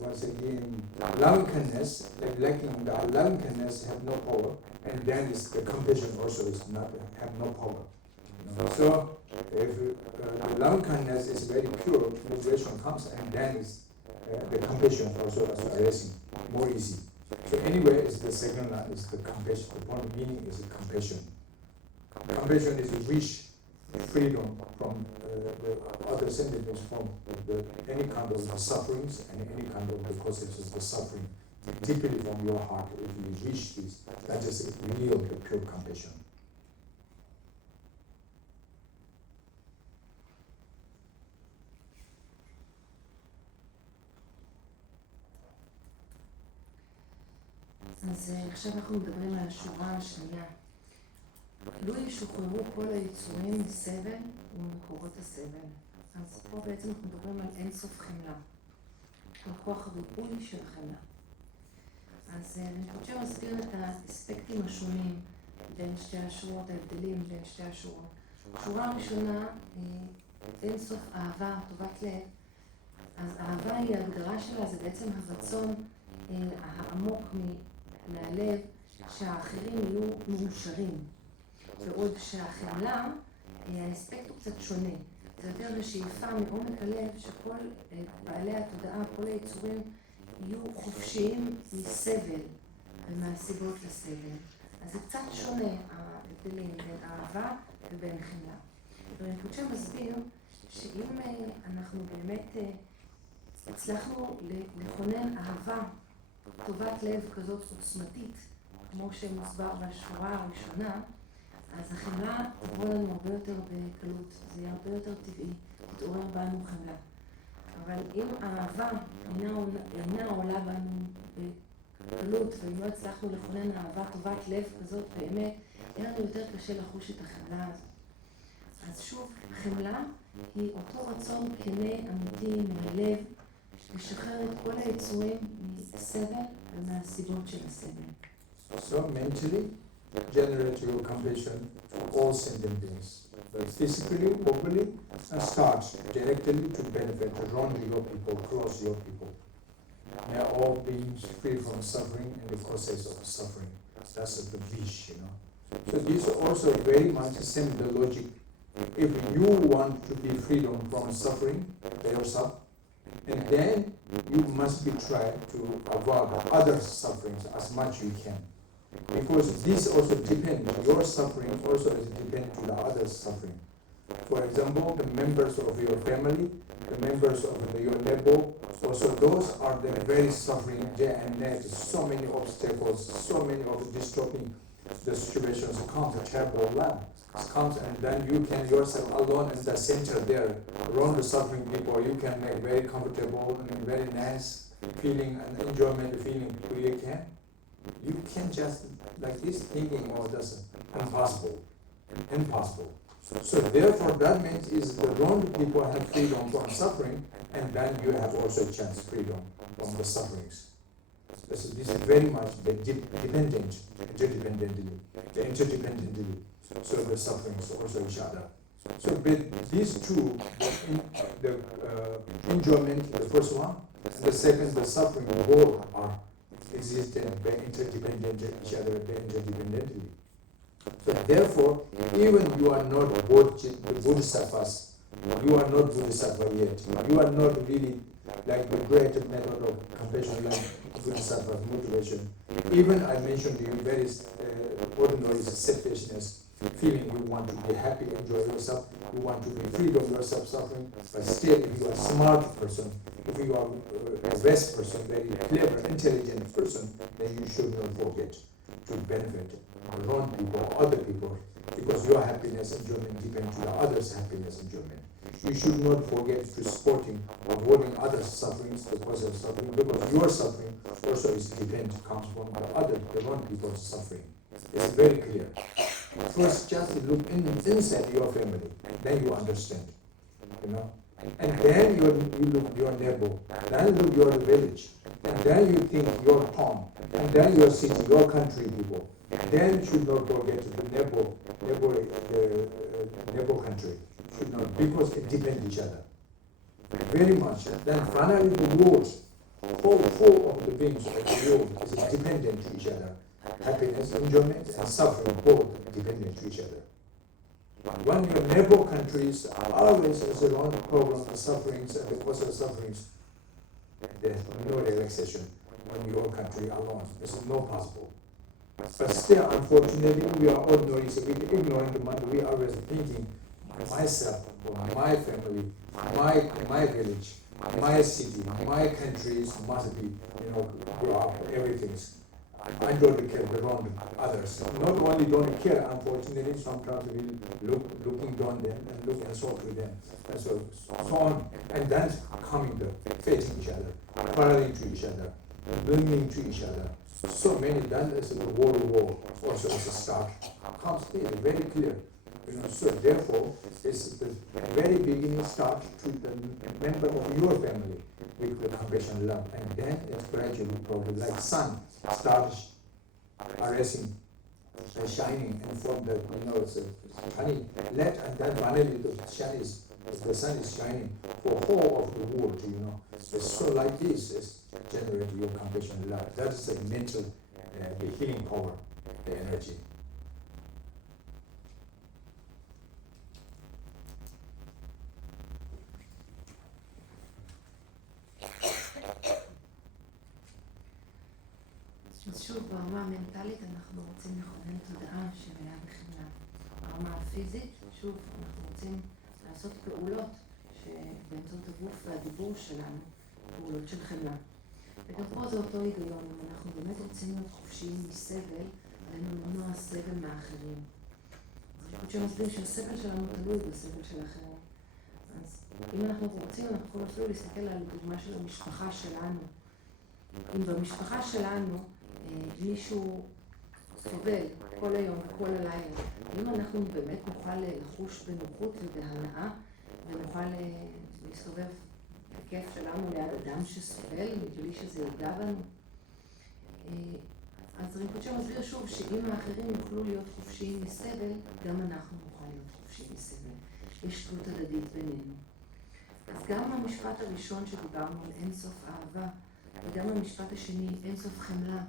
once again loving kindness, like lacking the loving kindness have no power, and then the compassion also is not have no power. So if the loving kindness is very pure, liberation comes, and then the compassion also is arising more easy. So anyway, is the second line is the compassion. The point meaning is the compassion. Compassion is a wish, freedom from the other sentiments, from any kind of the sufferings and any kind of the causes of the suffering, deeply from your heart. If you wish this, that is real, the pure compassion. אז עכשיו אנחנו מדברים על השורה השנייה. לו ישוחררו כל היצורים מסבל ומקורות הסבל. אז פה בעצם אנחנו מדברים על אין סוף חמלה. על כוח הריפוי של החמלה. אז רינפוצ'ה מסביר את האספקטים השונים בין שתי השורות, ההבדלים בין שתי השורות. השורה הראשונה, אין סוף אהבה, טובת לב. אז אהבה היא ההגדרה שלה, זה בעצם הרצון העמוק מהלב שהאחרים יהיו מאושרים. ועוד שהחמלה, האספקט הוא קצת שונה. זה יותר השאיפה מעומק הלב שכל בעלי התודעה, כל היצורים יהיו חופשיים מסבל ומהסיבות לסבל. אז זה קצת שונה ההבדלים בין אהבה ובין חמלה. ורינפוצ'ה מסביר שאם אנחנו באמת הצלחנו לכונן אהבה, טובת לב כזאת עוצמתית, כמו שמוסבר בשורה הראשונה, אז החמלה תבוא לנו הרבה יותר בקלות, זה יהיה הרבה יותר טבעי, תתעורר בנו חמלה. אבל אם האהבה אינה עולה בנו בקלות, ואם לא הצלחנו לכונן אהבה טובת לב כזאת באמת, יהיה לנו יותר קשה לחוש את החמלה הזאת. אז שוב, חמלה היא אותו רצון כנה אמיתי מהלב, לשחרר את כל היצורים מסבל ומהסיבות של הסבל. So mentally, generate your compassion to all sentient beings, but physically, verbally, and start directly to benefit around your people, close your people. May all beings free from suffering and the process of suffering. That's the wish, you know. So this is also very much the same the logic. If you want to be freedom from suffering yourself, and then you must be trying to avoid other sufferings as much you can. Because this also depends, your suffering also is dependent to the other's suffering. For example, the members of your family, the members of your neighbor, also those are the very suffering day and night, so many obstacles, so many of disturbing the situations comes, terrible land comes, and then you can yourself alone in the center there, around the suffering people, you can make very comfortable and very nice feeling and enjoyment feeling. You can. You can't just like this thinking, oh, that's impossible. So therefore that means is the wrong people have freedom from suffering, and then you have also chance freedom from the sufferings. So this is very much the interdependently. So the sufferings also each other. So with these two, the enjoyment, the first one, and the second, the suffering, both are existent, they interdependent each other, they interdependently. So therefore, even you are not bodhisattvas, you are not bodhisattva yet, you are not really like the great method of compassion like bodhisattva's motivation. Even I mentioned to you very ordinary selfishness, feeling you want to be happy, enjoy yourself, you want to be free of your self-suffering, but still if you are a smart person, if you are a best person, very clever, intelligent person, then you should not forget to benefit around people, other people, because your happiness and enjoyment depend on the others' happiness and enjoyment. You should not forget to supporting, avoiding others' sufferings, the cause of suffering, because your suffering also is comes from the other, the wrong people's suffering. It's very clear. First, just look inside your family, then you understand, you know. And then you look your neighbor, then look your village, and then you think your home, and then your city, your country people. Then should not forget the neighbor country. Should not, because it depends each other very much. Then finally the world, whole of the beings of the world is dependent to each other. Happiness, enjoyment, and suffering both dependent to each other. When your neighbor countries are always around the problem of sufferings and the cause of sufferings, there's no relaxation when your country alone. This is not possible. But still, unfortunately, we are ordinary, so we ignorant the mind. We are always thinking, myself, or my family, my village, my city, my countries must be, grow up, everything's. I don't care around others. Not only don't care, unfortunately, sometimes we looking down them and look and so to them, and so on, and then coming to facing each other, quarreling to each other, blaming to each other. So many then as the world war also as a start comes clear, very clear. So therefore, it's the very beginning start to the member of your family with the compassion, love, and then it's gradually probably like sun starts arising, shining, and from the it's honey let, and then finally the sun is shining for whole of the world. It's so like this is generate your compassion, love. That is the mental, the healing power, the energy. אז שוב, ברמה המנטלית אנחנו רוצים לכונן תודעה שמלאה בחמלה. ברמה הפיזית, שוב, אנחנו רוצים לעשות פעולות שבאמצעות הגוף והדיבור שלנו, פעולות של חמלה. וגם פה זה אותו היגיון, אם אנחנו באמת רוצים להיות חופשיים מסבל, עלינו למנוע סבל מאחרים. אז שמסביר שהסבל שלנו תלוי בסבל של האחרים. אז אם אנחנו רוצים, אנחנו יכולים אפילו להסתכל על דוגמה של המשפחה שלנו. אם במשפחה שלנו מישהו סובל כל היום וכל הלילה, אם אנחנו באמת נוכל לחוש בנוחות ובהנאה, ונוכל להסתובב בכיף שלנו ליד אדם שסובל, מבלי שזה ידע בנו. אז רינפוצ'ה מסביר שוב שאם האחרים יוכלו להיות חופשיים מסבל, גם אנחנו נוכל להיות חופשיים מסבל. יש תלות הדדית בינינו. אז גם המשפט הראשון שדיברנו על אינסוף אהבה, וגם המשפט השני, אינסוף חמלה,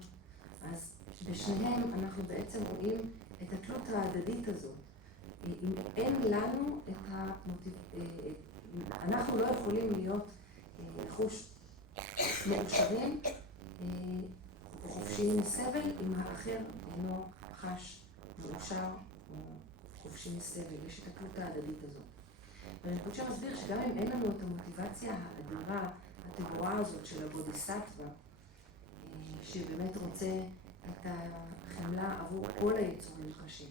אז בשניהם אנחנו בעצם רואים את התלות ההדדית הזאת. אם אין לנו את אנחנו לא יכולים להיות לחוש מאושרים, חופשיים מסבל, אם האחר אינו חש מאושר או חופשי מסבל. יש את התלות ההדדית הזאת. ורינפוצ'ה מסביר שגם אם אין לנו את המוטיבציה האדירה, התגורה הזאת של הבודהיסטווה, שבאמת רוצה את החמלה עבור כל היצורים הקשים.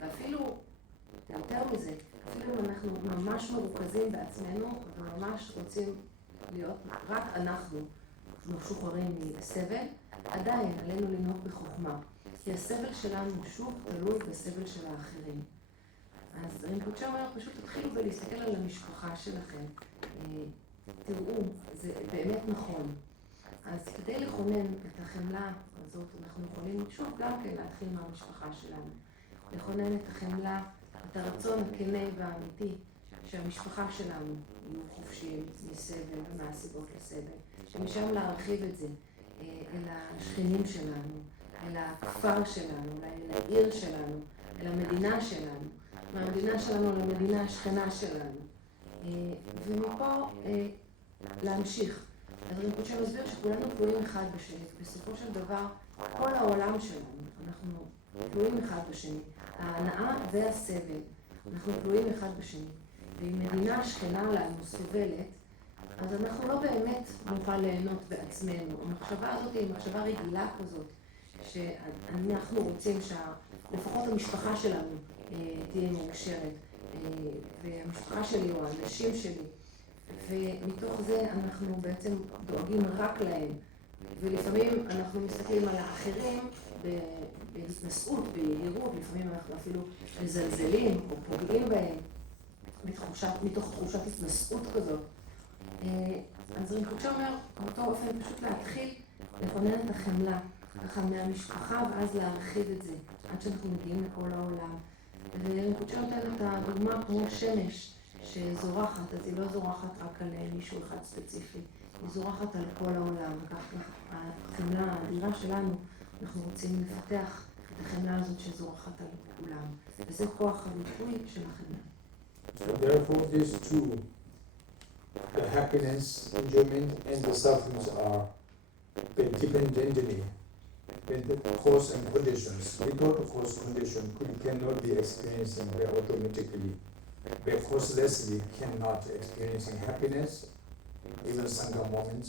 ואפילו, יותר מזה, אפילו אם אנחנו ממש מרוכזים בעצמנו, וממש רוצים להיות רק אנחנו משוחררים מסבל, עדיין עלינו לנהוג בחוכמה. כי הסבל שלנו שוב תלוי בסבל של האחרים. אז רינפוצ'ה אומר, פשוט תתחילו ולהסתכל על המשפחה שלכם. תראו, זה באמת נכון. אז כדי לכונן את החמלה הזאת, אנחנו יכולים שוב גם כן להתחיל מהמשפחה שלנו. לכונן את החמלה את הרצון הכנה והאמיתי שהמשפחה שלנו יהיו חופשיים מסבל ומהסיבות לסבל, ומשם להרחיב את זה אל השכנים שלנו, אל הכפר שלנו, אל העיר שלנו, אל המדינה שלנו, מהמדינה שלנו למדינה השכנה שלנו, ומפה להמשיך. אז רינפוצ'ה מסביר שכולנו תלויים אחד בשני, בסופו של דבר כל העולם שלנו, אנחנו תלויים אחד בשני, ההנאה והסבל, אנחנו תלויים אחד בשני. ואם מדינה שכנה לנו סובלת, אז אנחנו לא באמת נוכל ליהנות בעצמנו. המחשבה הזאת היא מחשבה רגילה כזאת, שאנחנו רוצים שלפחות המשפחה שלנו תהיה מאושרת, והמשפחה שלי או האנשים שלי, ומתוך זה אנחנו בעצם דואגים רק להם. ולפעמים אנחנו מסתכלים על האחרים בהתנשאות, ביהירות, לפעמים אנחנו אפילו מזלזלים או פוגעים בהם, מתוך תחושת התנשאות כזאת. אז רינפוצ'ה אומר, באותו אופן פשוט להתחיל לכונן את החמלה, ככה מהמשפחה, ואז להרחיב את זה, עד שאנחנו מגיעים לכל העולם. ורינפוצ'ה נותן את הדוגמה כמו שמש שזורחת, אז היא לא זורחת רק על מישהו אחד ספציפי, היא זורחת על כל העולם. וכך החמלה האדירה שלנו, אנחנו רוצים לפתח את החמלה הזאת שזורחת על כולם. וזה כוח הריפוי של החמלה. So therefore, these two, the happiness, enjoyment, and the sufferings are dependently, the cause and conditions. Without the cause condition, we cannot be experiencing automatically. Because we cannot experiencing happiness, even sangha moments.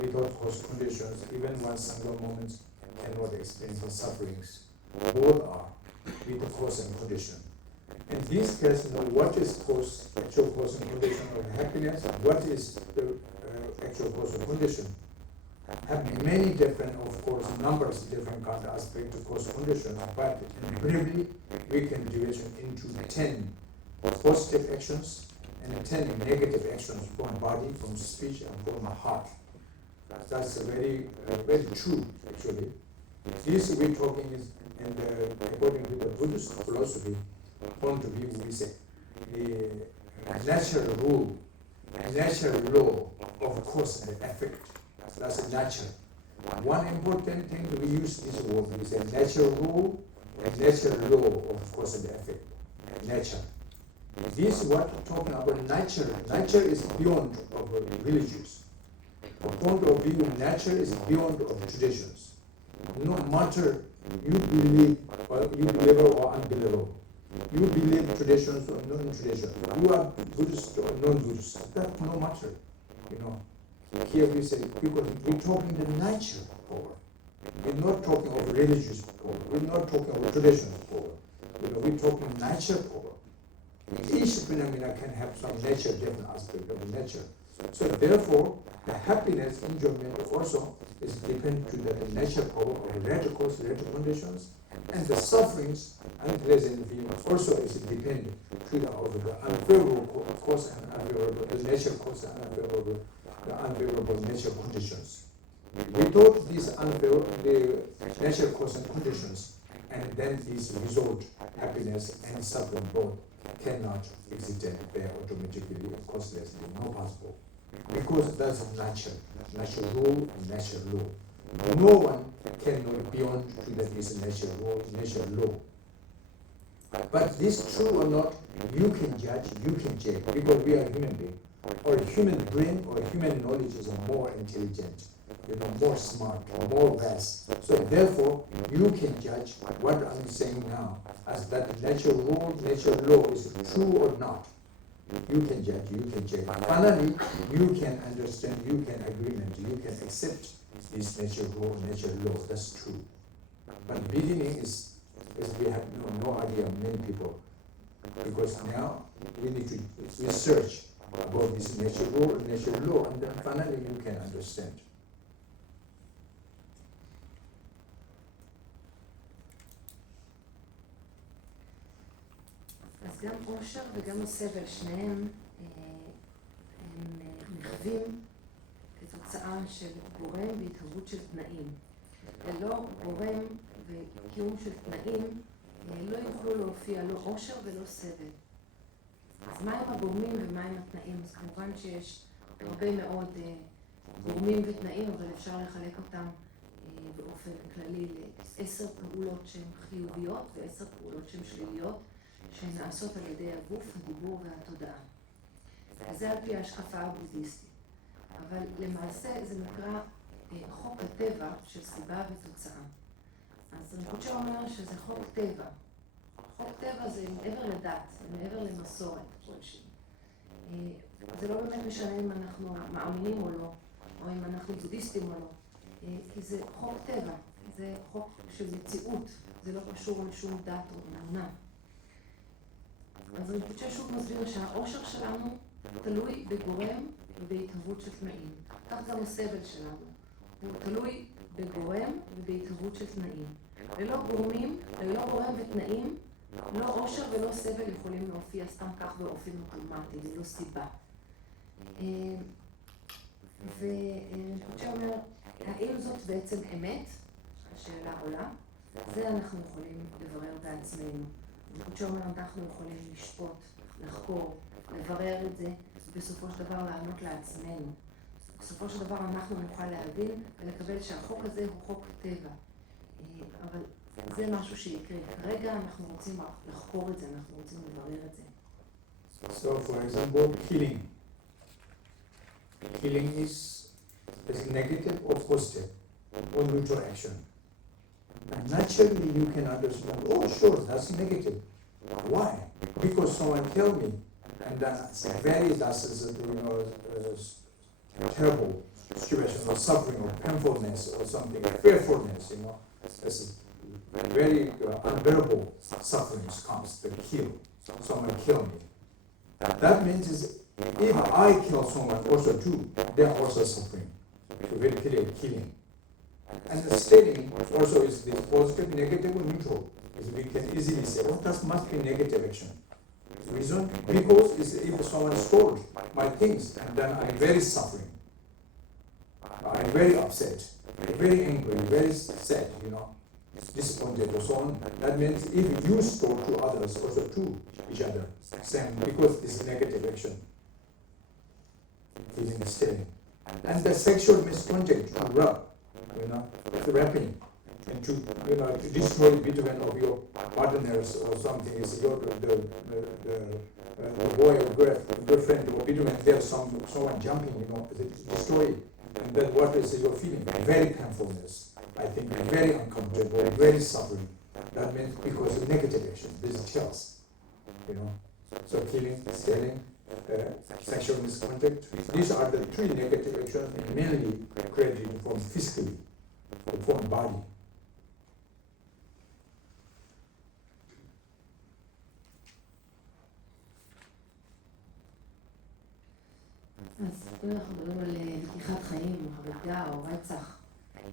Without cause conditions, even one sangha moment cannot experience the sufferings. Both are with the cause and condition. In these cases, know what is cause, actual cause and condition of happiness, what is the actual cause and condition. Have many different, of course, numbers, different kind of aspects of cause conditions, but briefly we can divide into 10 positive actions and 10 negative actions from body, from speech, and from the heart. That's very true, actually. This we're talking is, according to the Buddhist philosophy, point of view, we say the natural rule, natural law of cause and effect. That's nature. One important thing we use this word, we say natural rule and natural law of cause and effect. Nature. This is what talking about nature. Nature is beyond of religious. The point of view of nature is beyond of traditions. No matter you believe or unbelievable. You believe traditions or non-traditions. You are Buddhist or non-Buddhist. That's no matter. Here we say, because we're talking the nature power. We're not talking of religious power. We're not talking of traditional power. We're talking nature power. Each phenomena can have some nature, different aspect of the nature. So therefore, the happiness, enjoyment also is dependent to the nature power of later cause, later conditions, and the sufferings, unpleasant feelings also is dependent to the unfavorable cause and unfavorable, the nature cause and unfavorable nature conditions. Without these unfavorable, the nature cause and conditions, and then these result, happiness and suffering both cannot exist there automatically and causelessly, no possible. Because that's natural rule and natural law. No one can know beyond to that is natural rule, natural law. But this true or not, you can judge, because we are human beings. Or human brain or human knowledge is more intelligent, more smart, more vast. So therefore, you can judge what I'm saying now as that natural rule, natural law is true or not. You can judge, Finally, you can understand, you can agreement, you can accept this natural rule, natural law. That's true. But the beginning is we have no idea, many people. Because now we need to research about this natural rule, natural law, and then finally you can understand. אז גם עושר וגם הסבל, שניהם הם נחווים כתוצאה של גורם והתהוות של תנאים. ללא גורם וקיום של תנאים לא יוכלו להופיע לא עושר ולא סבל. אז מה הם הגורמים ומה הם התנאים? אז כמובן שיש הרבה מאוד גורמים ותנאים, אבל אפשר לחלק אותם באופן כללי ל10 פעולות שהן חיוביות ו10 פעולות שהן שליליות, שנעשות על ידי הגוף, הדיבור והתודעה. וזה על פי ההשקפה הבודהיסטית. אבל למעשה זה נקרא חוק הטבע של סיבה ותוצאה. אז רינפוצ'ה אומר שזה חוק טבע. חוק טבע זה מעבר לדת, זה מעבר למסורת כלשהי. זה לא באמת משנה אם אנחנו מאמינים או לא, או אם אנחנו בודהיסטים או לא, כי זה חוק טבע, זה חוק של מציאות, זה לא קשור לשום דת או אמונה. אז רינפוצ'ה שוב מסביר שהאושר שלנו תלוי בגורם ובהתהוות של תנאים. כך גם הסבל שלנו. הוא תלוי בגורם ובהתהוות של תנאים. ללא גורם ותנאים, לא אושר ולא סבל יכולים להופיע סתם כך באופן אוטומטי, ללא סיבה. ורינפוצ'ה אומר, האם זאת בעצם אמת? השאלה עולה. זה אנחנו יכולים לברר בעצמנו. רינפוצ'ה אומר, אנחנו יכולים לשפוט, לחקור, לברר את זה, ובסופו של דבר לענות לעצמנו. בסופו של דבר אנחנו נוכל להבין ולקבל שהחוק הזה הוא חוק טבע. אבל זה משהו שיקרה. כרגע אנחנו רוצים לחקור את זה, אנחנו רוצים לברר את זה. So, for example, killing. Killing is negative or positive or neutral action. And naturally you can understand, oh sure, that's negative. Why? Because someone killed me. And that's terrible situation or suffering or painfulness or something, fearfulness, This is very unbearable sufferings comes to kill. Someone kill me. That means if I kill someone also too, they are also suffering. So very clear killing. And the stating also is this positive, negative, or neutral. We can easily say, oh, that must be negative action. The reason? Because if someone stole my things, and then I'm very suffering. I'm very upset, very angry, very sad, disappointed or so on. That means if you stole to others, also to each other, same, because this is negative action. Killing is stealing. And the sexual misconduct, to rub, the rapping, and to destroy between of your partners or something is the boy or girlfriend or between there's someone jumping, destroy it. And then what is your feeling? Very painfulness. I think very uncomfortable, very suffering. That means because of negative action. This is chills. So killing, stealing, sexual misconduct. These are the 3 negative actions mainly created from physically, from body. אז אם אנחנו מדברים על לקיחת חיים, או הריגה, או רצח,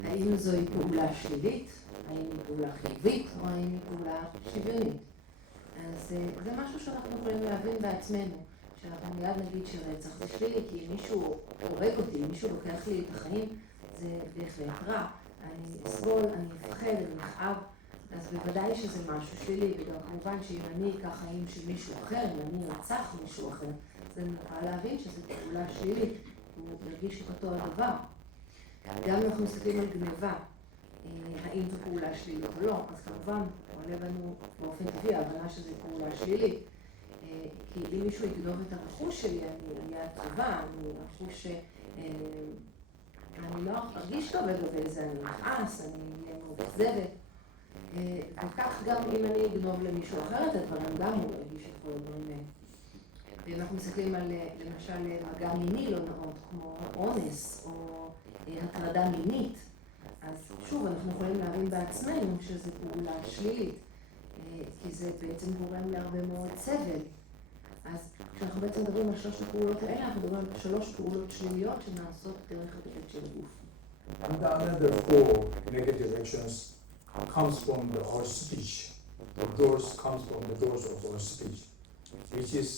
האם זוהי פעולה שלילית, האם היא פעולה חיובית, או האם היא פעולה שוויונית? אז זה משהו שאנחנו יכולים להבין בעצמנו, שאנחנו מיד נגיד שרצח זה שלילי, כי אם מישהו הורג אותי, אם מישהו לוקח לי את החיים, זה בהחלט רע. אני אסבול, אני אפחד, אני נכאב, אז בוודאי שזה משהו שלילי, וגם כמובן שאם אני אקח חיים של מישהו אחר, אם אני ארצח מישהו אחר, אז אני נוכל להבין שזו פעולה שלילית, הוא מרגיש את אותו הדבר. גם אם אנחנו מסתכלים על גניבה, האם זו פעולה שלילית או לא, אז כמובן עולה בנו באופן טבעי ההבנה שזו פעולה שלילית. כי אם מישהו יגנוב את הרכוש שלי, אני אהיה טובה, אני רכוש אני לא ארגיש טוב לגבי זה, אני נכעס, אני אהיה מאוכזבת. וכך גם אם אני אגנוב למישהו אחר את הדברים, גם הוא ירגיש את כל הדברים האלה. ואם אנחנו מסתכלים על, למשל, מגע מיני לא נאות, כמו אונס או הטרדה מינית, אז שוב, אנחנו יכולים להבין בעצמנו שזו פעולה שלילית, כי זה בעצם גורם להרבה מאוד סבל. אז כשאנחנו בעצם מדברים על 3 הפעולות האלה, אנחנו מדברים על 3 פעולות שליליות שנעשות דרך ההיבט של הגוף. And the another 4 negative actions comes from our speech. The doors comes from the doors of our speech, which is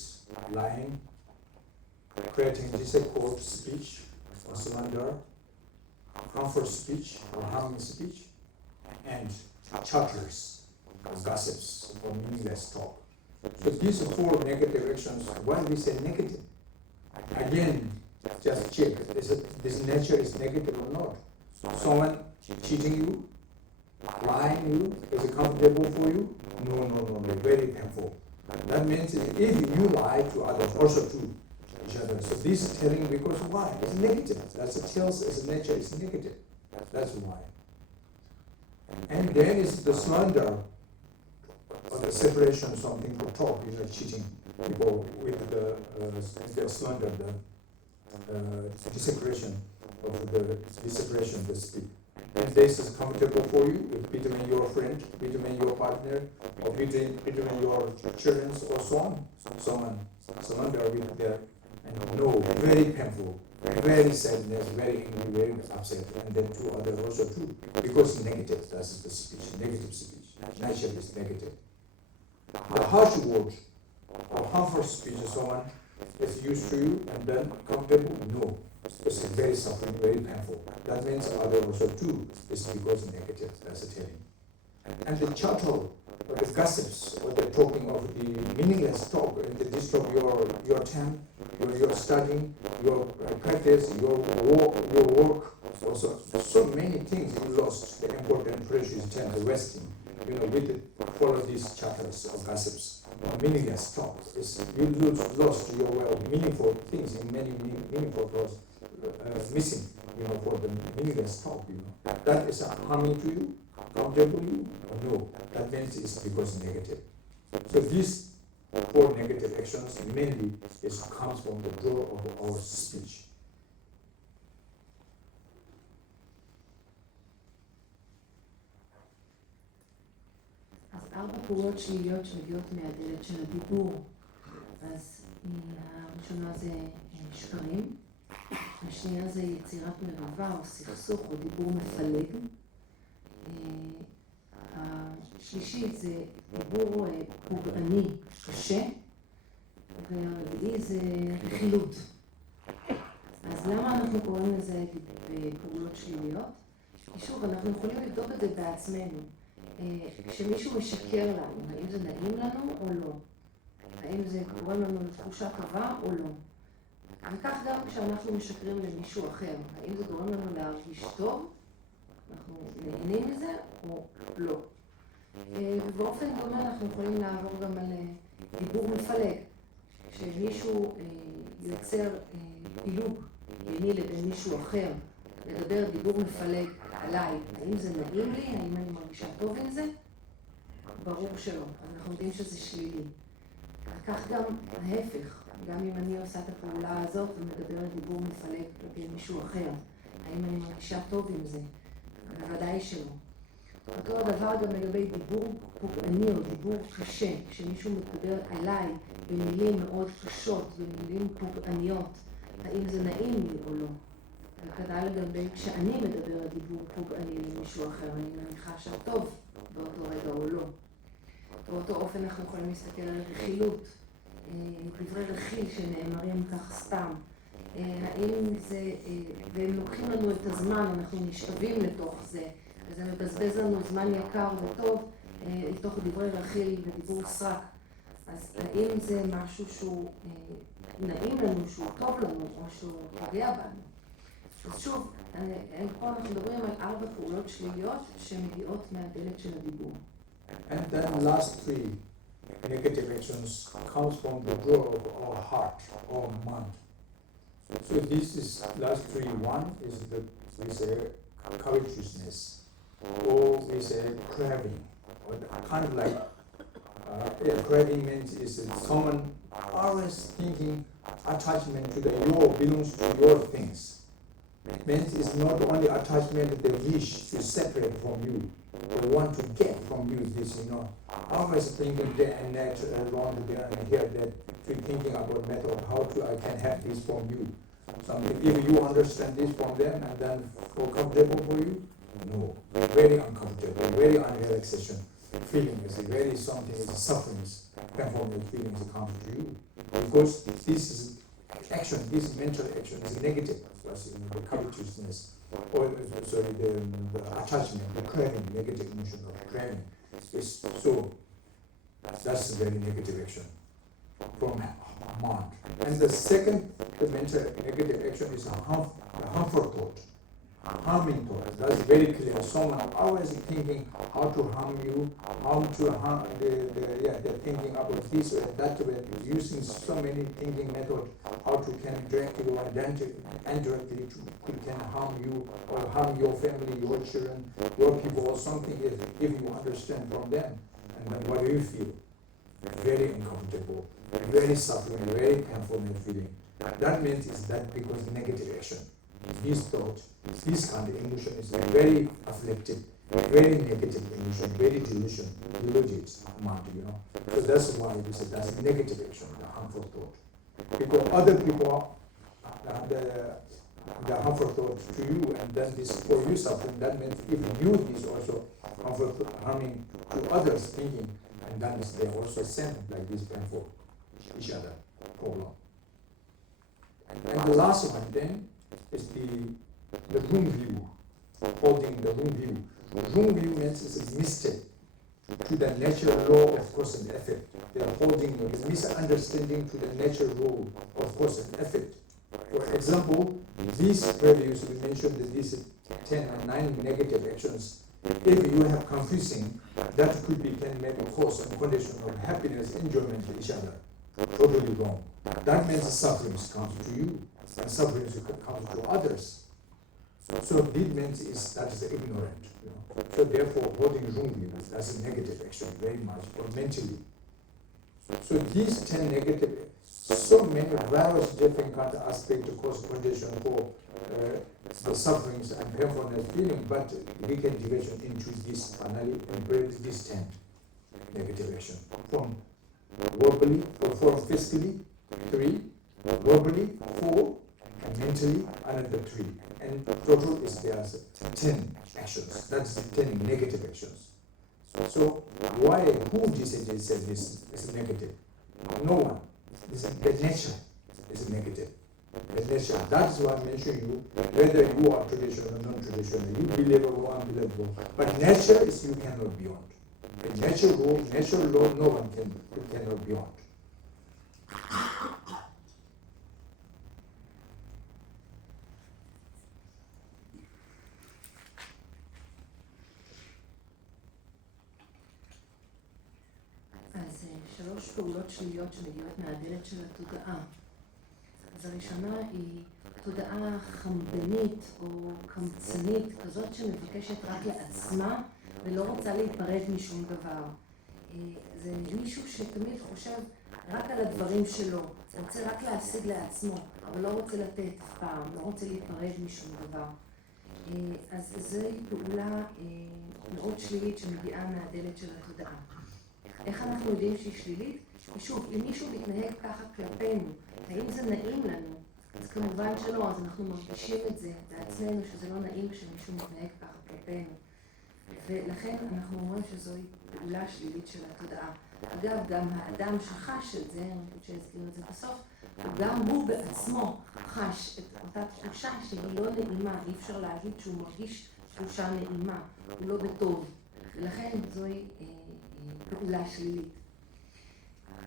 lying, creating discord speech, or slander, harmful speech or harming speech, and chatters, gossips or meaningless talk. So these four negative actions, why we say negative? Again, just check, this nature is negative or not? Someone cheating you, lying you, is it comfortable for you? No, very painful. That means if you lie to others, also to each other. So this is telling because why? It's negative. That's it tells us nature is negative. That's why. And then is the slander or the separation, something to talk, cheating people with the slander, the separation of the separation, the speak. And this is comfortable for you, if between your friend, between your partner, or between your children, or so on. Someone slander with their, and no, very painful, very sadness, very angry, very upset, and then to others also too, because negative, that's the speech, negative speech. Nature is negative. The harsh word or harmful speech, someone is used to you and then comfortable, no. It's very suffering, very painful. That means other also too is because negative, that's a telling. And the ch'mtrul, or the gossips, or the talking of the meaningless talk, and the disturb your time, your studying, your practice, your work, also so many things you lost, the important precious time, the wasting, with all of these chapters of gossips. Meaningless talk, you lost your meaningful things in many meaningful thoughts. Missing, for the meaningless talk, That is harming to you, comfortable you, or no? That means it's because negative. So these four negative actions mainly comes from the draw of our speech. אז 4 פעולות שליליות שמגיעות מהדלת של הדיבור. אז הראשונה זה שקרים. השנייה זה יצירת מריבה או סכסוך או דיבור מפלג. השלישית זה דיבור פוגעני קשה. והרביעי זה רכילות. אז למה אנחנו קוראים לזה פעולות שליליות? כי שוב, אנחנו יכולים לבדוק את זה בעצמנו. כשמישהו משקר לנו, האם זה נעים לנו או לא? האם זה גורם לנו לתחושה טובה או לא? וכך גם כשאנחנו משקרים למישהו אחר, האם זה גורם לנו להרגיש טוב, אנחנו נהנים מזה או לא. ובאופן דומה אנחנו יכולים לעבור גם על דיבור מפלג. כשמישהו יוצר פילוג ביני לבין מישהו אחר, לדבר דיבור מפלג עליי, האם זה נעים לי, האם אני מרגישה טוב עם זה? ברור שלא, אנחנו יודעים שזה שלילי. כך גם ההפך. גם אם אני עושה את הפעולה הזאת ומדברת דיבור מפלג כלפי מישהו אחר, האם אני מרגישה טוב עם זה? בוודאי שלא. אותו הדבר גם לגבי דיבור פוגעני או דיבור קשה, כשמישהו מדבר עליי במילים מאוד קשות, במילים פוגעניות, האם זה נעים לי או לא? וכדאי לגבי כשאני מדברת דיבור פוגעני למישהו אחר, אני מניחה שטוב באותו רגע או לא. באותו אופן אנחנו יכולים להסתכל על רכילות. דברי רכיל שנאמרים כך סתם, האם זה, והם לוקחים לנו את הזמן, אנחנו נשאבים לתוך זה, וזה מבזבז לנו זמן יקר וטוב, לתוך דברי רכיל ודיבור סרק. אז האם זה משהו שהוא נעים לנו, שהוא טוב לנו, או שהוא פוגע בנו? אז שוב, פה אנחנו מדברים על 4 פעולות שליליות שמגיעות מהדלת של הדיבור. And then last 3 negative actions comes from the draw of our heart, our mind. So this is last 3. One is we say covetousness, or we say craving, or kind of like craving means is someone always thinking attachment to the your belongs to your things. Means it's not only attachment, the wish to separate from you. They want to get from you this, always thinking day and night around there and here that thinking about method how I can have this from you. Something if you understand this from them and then feel comfortable for you, no, very uncomfortable, very unrelaxation feeling is very something is sufferings, painful feelings comes to you because this is action, this mental action is negative. The covetousness, or sorry, the attachment, the craving, negative emotion of craving. So that's a very negative action from mind. And the second mental negative action is a harmful thought, harming thought. That's very clear. Someone always thinking how to harm you, how to harm they're thinking about this or that way, using so many thinking methods, how to can directly or indirectly to can harm you or harm your family, your children, your people or something if you understand from them. And then what do you feel? Very uncomfortable, very suffering, very painful feeling. That means is that because negative action. This thought, this kind of emotion is very afflicted, very negative emotion, very delusion, amount, So that's why we say that's negative action, the harmful thought. Because other people, the harmful thought to you, and then this for you suffering, that means if you is also harming to others thinking, and then they also send like this painful each other problem. And the last one then is the room view, holding the room view. Room view means it's a mistake to the natural law of cause and effect. They are holding a misunderstanding to the natural law of cause and effect. For example, these values we mentioned that these 10 and 9 negative actions. If you have confusing, that could be can maybe cause and condition of happiness, enjoyment to each other. Totally wrong. That means suffering comes to you, and suffering comes to others. So this means that is ignorant. So therefore, holding room that's a negative action very much, or mentally. So these 10 negative, so many various different kind of aspects of cause condition for the sufferings and painfulness feeling, but we can division into this finally and break this 10 negative action from verbally or from physically 3, verbally 4, and mentally another 3. And total is there 10 actions. That's 10 negative actions. So why, who decided said this is negative? No one. The nature is negative. The nature. That's why I mentioned you, whether you are traditional or non-traditional, you believable or unbelievable. But nature is you cannot beyond. The natural law, no one cannot beyond. אז 3 פעולות שליליות שמגיעות מהדלת של התודעה. אז הראשונה היא תודעה חמדנית או קמצנית, כזאת שמבקשת רק לעצמה ולא רוצה להיפרד משום דבר. זה מישהו שתמיד חושב רק על הדברים שלו, רוצה רק להשיג לעצמו, אבל לא רוצה לתת אף פעם, לא רוצה להיפרד משום דבר. אז זו פעולה מאוד שלילית שמגיעה מהדלת של התודעה. איך אנחנו יודעים שהיא שלילית? ושוב, אם מישהו מתנהג ככה כלפינו, האם זה נעים לנו? אז כמובן שלא, אז אנחנו מרגישים את זה בעצמנו, שזה לא נעים כשמישהו מתנהג ככה כלפינו. ולכן אנחנו אומרים שזוהי פעולה שלילית של התודעה. אגב, גם האדם שחש את זה, אני חושבת שהזכיר את זה בסוף, גם הוא בעצמו חש את אותה תחושה שהיא לא נעימה, אי אפשר להגיד שהוא מרגיש תחושה נעימה, הוא לא בטוב. ולכן זוהי פעולה שלילית.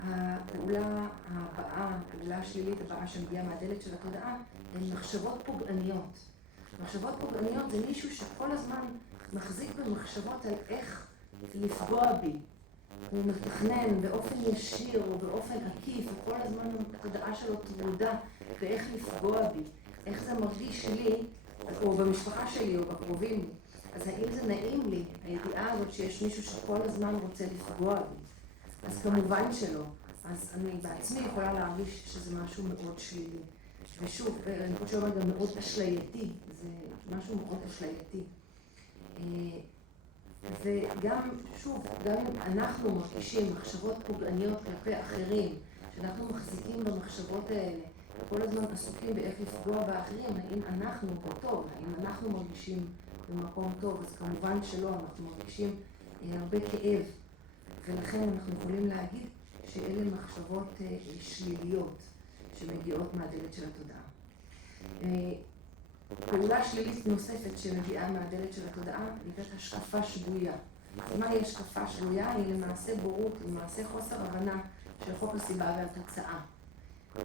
הפעולה השלילית הבאה שמגיעה מהדלת של התודעה, הן מחשבות פוגעניות. מחשבות פוגעניות זה מישהו שכל הזמן מחזיק במחשבות על איך לפגוע בי. הוא מתכנן באופן ישיר או באופן עקיף, וכל הזמן התודעה שלו תרודה באיך לפגוע בי. איך זה מרגיש לי, או במשפחה שלי או בקרובים לי. אז האם זה נעים לי, הידיעה הזאת שיש מישהו שכל הזמן רוצה לפגוע בי? אז כמובן שלא. אז אני בעצמי יכולה להרגיש שזה משהו מאוד שלילי. ושוב, אני חושבת שאומר גם מאוד אשלייתי, זה משהו מאוד אשלייתי. וגם, שוב, גם אם אנחנו מרגישים מחשבות פוגעניות כלפי אחרים, שאנחנו מחזיקים במחשבות האלה, כל הזמן עסוקים באיך לפגוע באחרים, האם אנחנו בטוב, האם אנחנו מרגישים במקום טוב, אז כמובן שלא, אנחנו מרגישים הרבה כאב, ולכן אנחנו יכולים להגיד שאלה מחשבות שליליות שמגיעות מהדלת של התודעה. פעולה שלילית נוספת שמגיעה מהדלת של התודעה נקראת השקפה שגויה. מהי השקפה שגויה? היא למעשה בורות, למעשה חוסר הבנה של חוק הסיבה והתוצאה.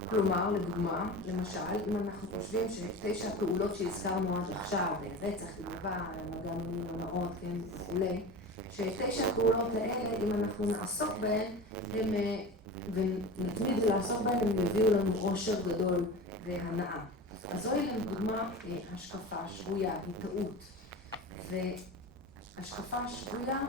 כלומר, לדוגמה, למשל, אם אנחנו חושבים ש9 הפעולות שהזכרנו עד עכשיו, רצח, גנבה, מגע מיני, הונאות, כן, וכולי, ש9 הפעולות האלה, אם אנחנו נעסוק בהן, ונתמיד לעסוק בהן, הם יביאו לנו עושר גדול והנאה. אז זוהי לדוגמה השקפה שגויה, היא טעות. והשקפה השגויה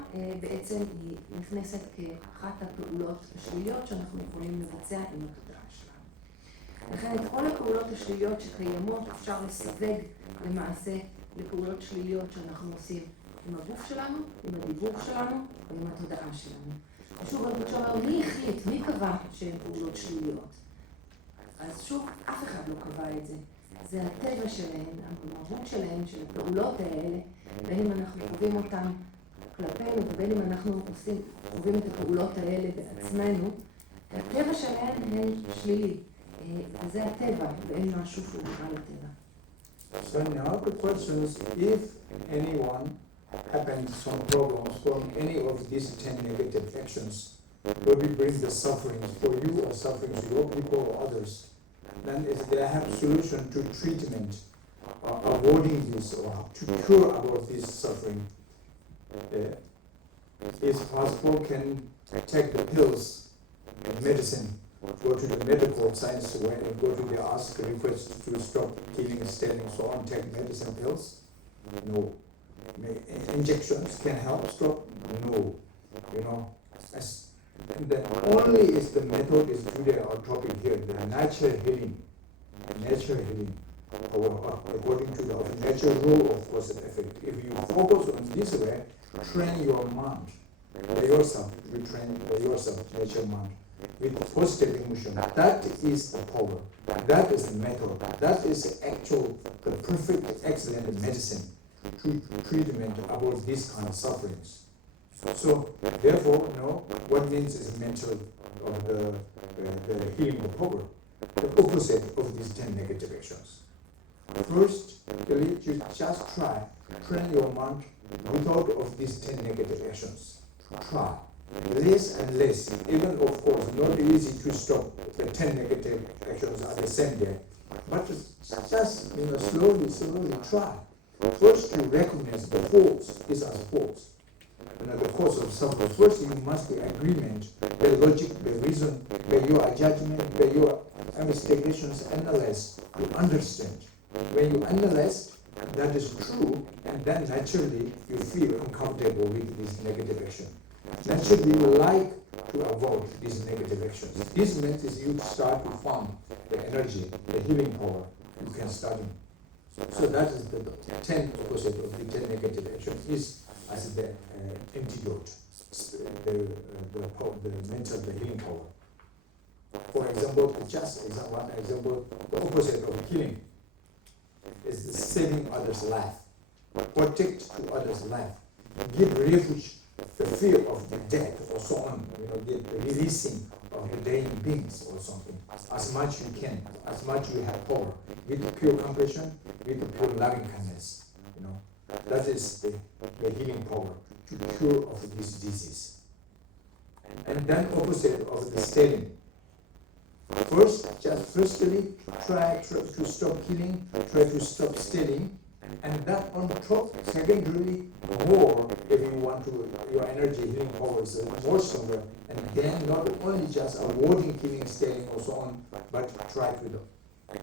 בעצם היא נכנסת כאחת הפעולות השליליות שאנחנו יכולים לבצע עם התודעה שלנו. לכן את כל הפעולות השליליות שקיימות אפשר לסווג למעשה לפעולות שליליות שאנחנו עושים עם הגוף שלנו, עם הדיבור שלנו ועם התודעה שלנו. שוב, אני אומר, מי החליט, מי קבע שהן פעולות שליליות? אז שוב, אף אחד לא קבע את זה. זה הטבע שלהן, המהות שלהן, של הפעולות האלה, בין אם אנחנו חווים אותן כלפינו ובין אם אנחנו חווים את הפעולות האלה בעצמנו, הטבע שלהן הן שלילי. וזה הטבע, ואין משהו שהוא נראה לטבע. So now the question is, if anyone happens some problems from any of these 10 negative actions, maybe bring the sufferings for you or sufferings to your people or others, then if they have solution to treatment, avoiding this or to cure about this suffering, is possible, can take the pills, medicine, go to the medical science, when you go to the ask request to stop killing, stealing, so on, take medicine pills? No. Injections can help stop? No. You know, and the only is the method is today our topic here, the natural healing. Natural healing. According to the natural rule of cause and effect. If you focus on this way, train your mind by yourself, you train by yourself, natural mind, with positive emotion. That is the power. That is the method. That is the perfect, excellent medicine to treatment about these kind of sufferings. So, therefore, what means is mental of the healing of power, the opposite of these 10 negative actions. First, you just train your mind without of these 10 negative actions. Try. Less and less. Even, of course, not easy to stop the 10 negative actions at the same day. But just, slowly try. First, you recognize the faults, is as faults. The cause of suffering. First, you must be agreement, the logic, the reason, by your judgment, by your investigations, analyze, you understand. When you analyze, that is true, and then naturally you feel uncomfortable with this negative action. Naturally, you like to avoid these negative actions. This means you start to form the energy, the healing power. You can start. So that is the 10 opposite of the 10 negative actions is as the antidote, the mental, the healing power. For example, one example, the opposite of killing is saving others' life, protect to others' life, give refuge, the fear of the death or so on, the releasing of the dying beings or something, as much you can, as much you have power, with pure compassion, with pure loving kindness, That is the healing power to cure of this disease. And then opposite of the stealing. Firstly, try to stop killing, try to stop stealing, and that on top, secondarily, more if you want to, your energy healing power is more stronger, and then not only just avoiding killing, stealing, or so on, but try to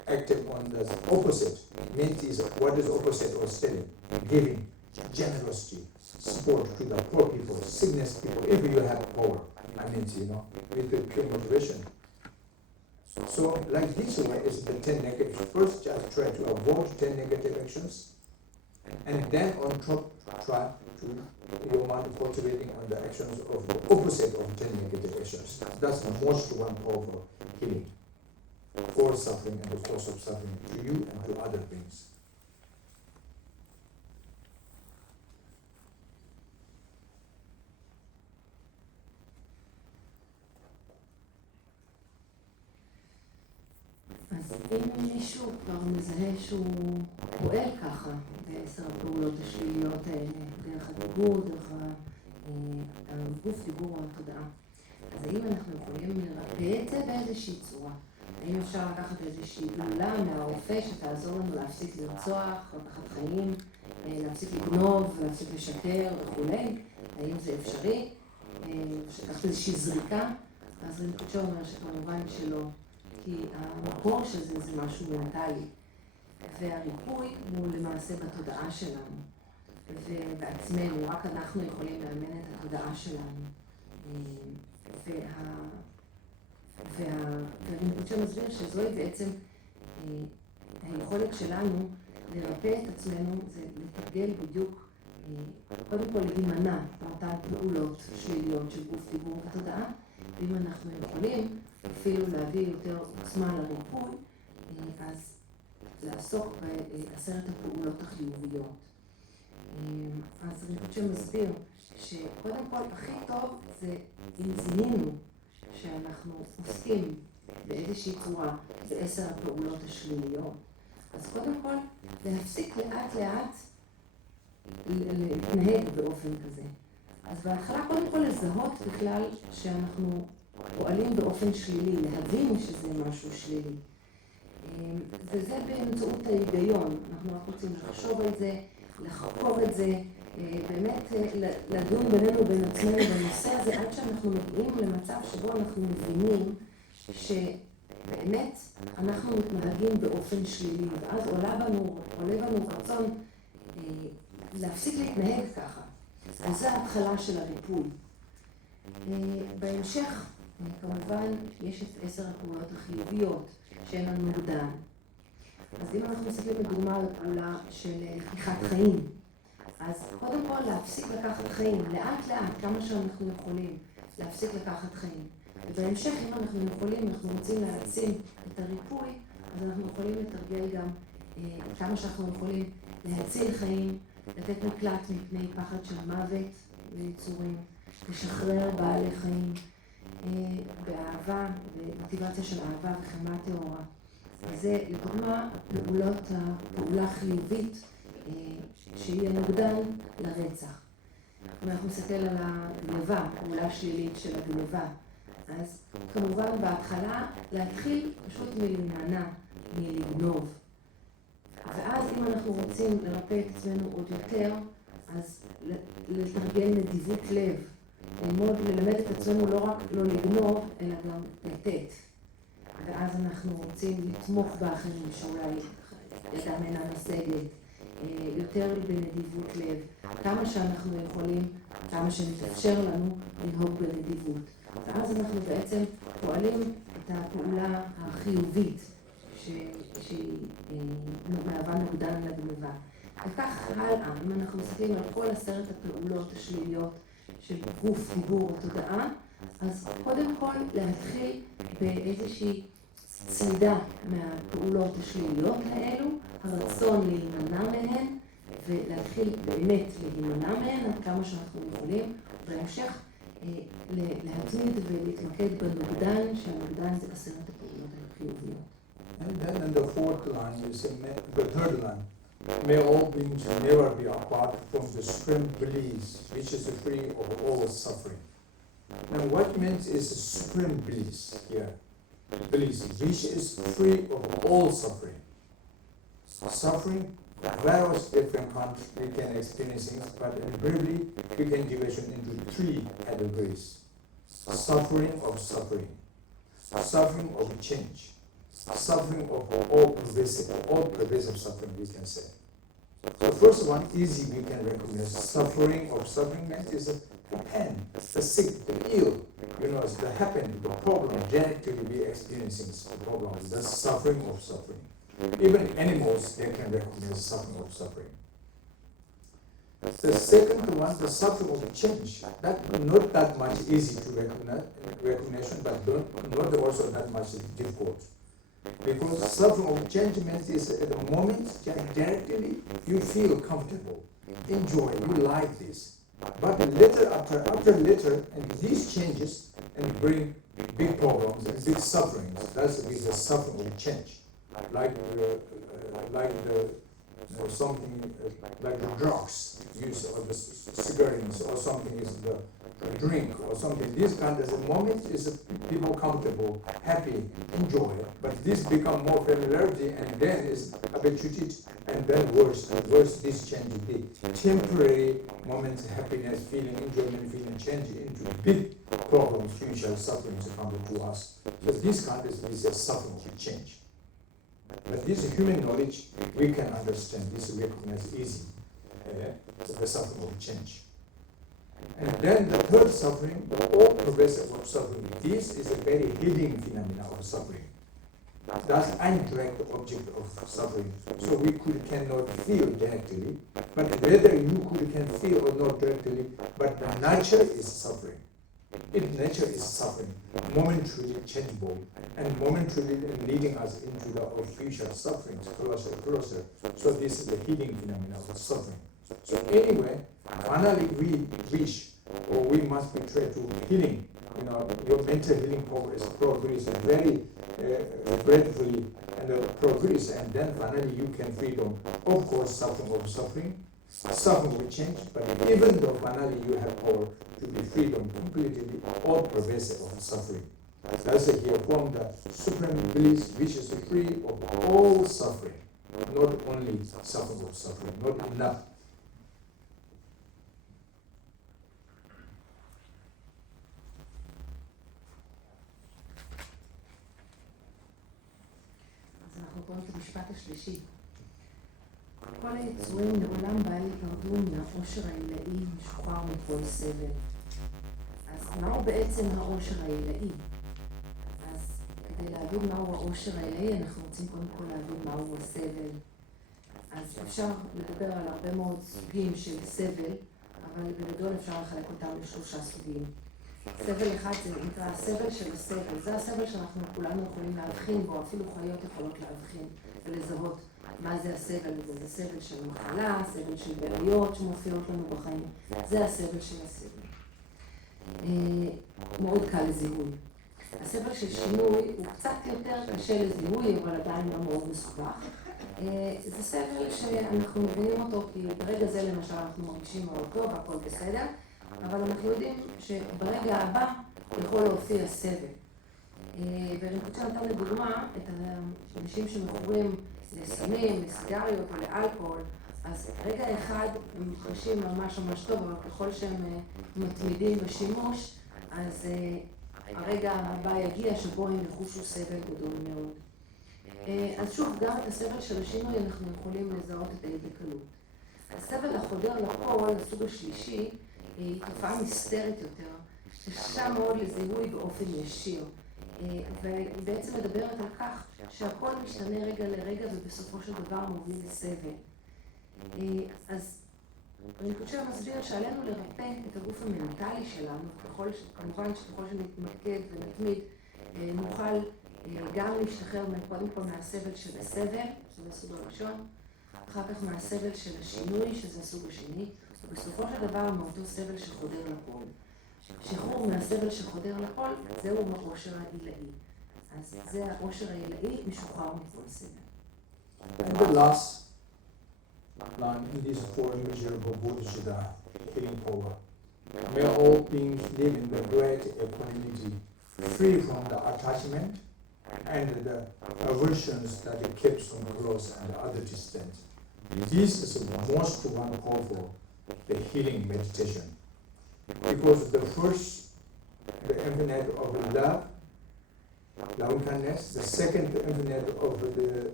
active on the opposite. Means is what is opposite of stealing? Giving, generosity, support to the poor people, sickness people, if you have power. With the pure motivation. So, like this way is the 10 negative. First, just try to avoid 10 negative actions, and then on top, try to your mind cultivating on the actions of the opposite of 10 negative actions. That's the most one powerful healing for suffering and the cause of suffering to you and to other beings. אז אם מישהו כבר מזהה שהוא פועל ככה ב10 הפעולות השליליות האלה, דרך הדיבור, דרך גוף, דיבור או תודעה. אז האם אנחנו יכולים לרפא את זה באיזושהי צורה? האם אפשר לקחת איזושהי גלולה מהרופא שתעזור לנו להפסיק לרצוח, לקחת חיים, להפסיק לגנוב, להפסיק לשקר וכולי? האם זה אפשרי? לקחת איזושהי זריקה? אז רינפוצ'ה אומר שכמובן שלא, כי המקור של זה משהו מנטלי. והריפוי הוא למעשה בתודעה שלנו ובעצמנו, רק אנחנו יכולים לאמן את התודעה שלנו. ורינפוצ'ה מסביר שזוהי בעצם היכולת שלנו לרפא את עצמנו, זה לתרגל בדיוק, קודם כל להימנע מאותן פעולות שליליות של גוף, דיבור ותודעה, ואם אנחנו יכולים אפילו להביא יותר עוצמה לריפוי, אז לעסוק בעשרת הפעולות החיוביות. אז רינפוצ'ה מסביר שקודם כל הכי טוב זה אם זיהינו שאנחנו עוסקים באיזושהי צורה בעשר הפעולות השליליות. אז קודם כל להפסיק לאט לאט להתנהג באופן כזה. אז בהתחלה קודם כל לזהות בכלל שאנחנו פועלים באופן שלילי, להבין שזה משהו שלילי. וזה באמצעות ההיגיון, אנחנו רק רוצים לחשוב על זה, לחקור את זה, באמת לדון בינינו בין עצמנו בנושא הזה, עד שאנחנו מגיעים למצב שבו אנחנו מבינים שבאמת אנחנו מתנהגים באופן שלילי, ואז עולה בנו רצון להפסיק להתנהג ככה. אז זו ההתחלה של הריפוי. בהמשך, כמובן, יש את 10 הפעולות החיוביות שהן הנוגדן. אז אם אנחנו מסתכלים לדוגמה על הפעולה של לקיחת חיים, אז קודם כל להפסיק לקחת חיים, לאט לאט, כמה שאנחנו יכולים להפסיק לקחת חיים. ובהמשך, אם אנחנו יכולים, אנחנו רוצים להעצים את הריפוי, אז אנחנו יכולים לתרגל גם כמה שאנחנו יכולים להציל חיים, לתת מקלט מפני פחד של מוות ויצורים, לשחרר בעלי חיים באהבה, במוטיבציה של אהבה וחמאה טהורה. זה לדוגמה פעולה חיובית שהיא הנוגדן לרצח. אם אנחנו נסתכל על הגניבה, פעולה שלילית של הגניבה, אז כמובן בהתחלה להתחיל פשוט מלהימנע, מלגנוב. ואז אם אנחנו רוצים לרפא את עצמנו עוד יותר, אז לתרגל נדיבות לב, ללמד את עצמנו לא רק לא לגנוב, אלא גם לתת. ואז אנחנו רוצים לתמוך באחרים שאולי ידם אינה משגת, יותר בנדיבות לב, כמה שאנחנו יכולים, כמה שמתאפשר לנו לנהוג בנדיבות. ואז אנחנו בעצם פועלים את הפעולה החיובית שהיא מהווה נוגדן לגניבה. וכך הלאה, אם אנחנו מסתכלים על כל 10 הפעולות השליליות של גוף, דיבור או תודעה, אז קודם כל להתחיל באיזושהי צלידה מהפעולות השליליות האלו, הרצון להימנע מהן, ולהתחיל באמת להימנע מהן עד כמה שאנחנו יכולים, ובהמשך להתמיד ולהתמקד בנוגדן, שהנוגדן זה 10 הפעולות החיוביות. And then in the fourth line, the third line, may all beings never be apart from the supreme bliss, which is free of all suffering. Now what means is supreme bliss here? Bliss, which is free of all suffering. Suffering, various different kinds we can experience things, but briefly we can divide into 3 categories. Suffering of suffering, suffering of change, suffering of all pervasive suffering we can say. The first one, easy we can recognize. Suffering of suffering means is the pain, the sick, the ill, it's the happening, the problem, genetically we experiencing the problem, the suffering of suffering. Even animals, they can recognize suffering of suffering. The second one, the suffering of change. That not that much easy to recognition, but not also that much difficult. Because suffering of change means is at the moment, directly, you feel comfortable, enjoy, you like this. But later, after later, and these changes and bring big problems and big sufferings. That's the suffering of change. Like something like the drugs use or the cigarettes or something is the drink or something. This kind of moment is people comfortable, happy, enjoy. But this become more familiarity, and then is habituated, and then worse this change. The temporary moment, happiness, feeling, enjoyment, feeling, change into big problems, future sufferings come to us. So this kind is a suffering change. But this human knowledge, we can understand, this recognize easy, the suffering of change. And then the third suffering, the all progressive of suffering. This is a very hidden phenomena of suffering. That's indirect object of suffering. So we cannot feel directly, but whether you can feel or not directly, but the nature is suffering. Nature is suffering, momentarily changeable, and momentarily leading us into the future sufferings, closer. So this is the hidden phenomena of suffering. So anyway, finally we wish, or we must be trying to healing. Your mental healing progress very gratefully and progress, and then finally you can freedom. Of course, suffering will change, but even though finally you have power to be freedom completely, all pervasive of suffering. That's here from the supreme bliss, which is free of all suffering, not only suffering of suffering, not enough. אז אנחנו קוראים את המשפט השלישי. כל היצורים לעולם בל יפרדו מהעושר העילאי משוחרר מכל סבל. אז מהו בעצם העושר העילאי? אז כדי להבין מהו העושר העילאי, אנחנו רוצים קודם כל להבין מהו הסבל. אז אפשר לדבר על הרבה מאוד סוגים של סבל, אבל בגדול אפשר לחלק אותם לשלושה סוגים. סבל אחד זה נקרא הסבל של הסבל. זה הסבל שאנחנו כולנו יכולים להבחין בו, אפילו חיות יכולות להבחין ולזהות מה זה הסבל. זה סבל של מחלה, סבל של בעיות שמופיעות לנו בחיים. זה הסבל של הסבל. מאוד קל לזיהוי. הסבל של שינוי הוא קצת יותר קשה לזיהוי, אבל עדיין לא מאוד מסובך. זה סבל שאנחנו מבינים אותו כי ברגע זה למשל אנחנו מרגישים מאוד טוב, הכל בסדר, אבל אנחנו יודעים שברגע הבא יכול להופיע סבל. ורינפוצ'ה נתן לדוגמה את האנשים שמכורים לסמים, לסיגריות או לאלכוהול, אז רגע אחד הם מרגישים ממש טוב, אבל ככל שהם מתמידים בשימוש, אז הרגע הבא יגיע שבו הם יחושו סבל גדול מאוד. אז שוב, גם את הסבל של השינוי אנחנו יכולים לזהות את די בקלות. הסבל החודר לכל, הסוג השלישי, היא תופעה מיסטרית יותר, קשה מאוד לזיהוי באופן ישיר. והיא בעצם מדברת על כך שהכל משתנה רגע לרגע ובסופו של דבר מוביל לסבל. אז רינפוצ'ה מסביר שעלינו לרפא את הגוף המנטלי שלנו, כמובן שככל שנתמקד ונתמיד, נוכל גם להשתחרר קודם כל מהסבל של הסבל, שזה הסוג הראשון, אחר כך מהסבל של השינוי, שזה הסוג השני, ובסופו של דבר מאותו סבל שחודר לכל. שחרור מהסבל שחודר לכל, זהו העושר העילאי. אז זה העושר העילאי משוחרר מכל סבל. And the last line in this four measure of Bודהיצ'יטה, healing power. May all beings live in the great equanimity, free from the attachment and the aversions that it keeps from close and other distance. This is the most one call for the healing meditation. Because the first, the infinite of love, loving kindness, the second infinite of the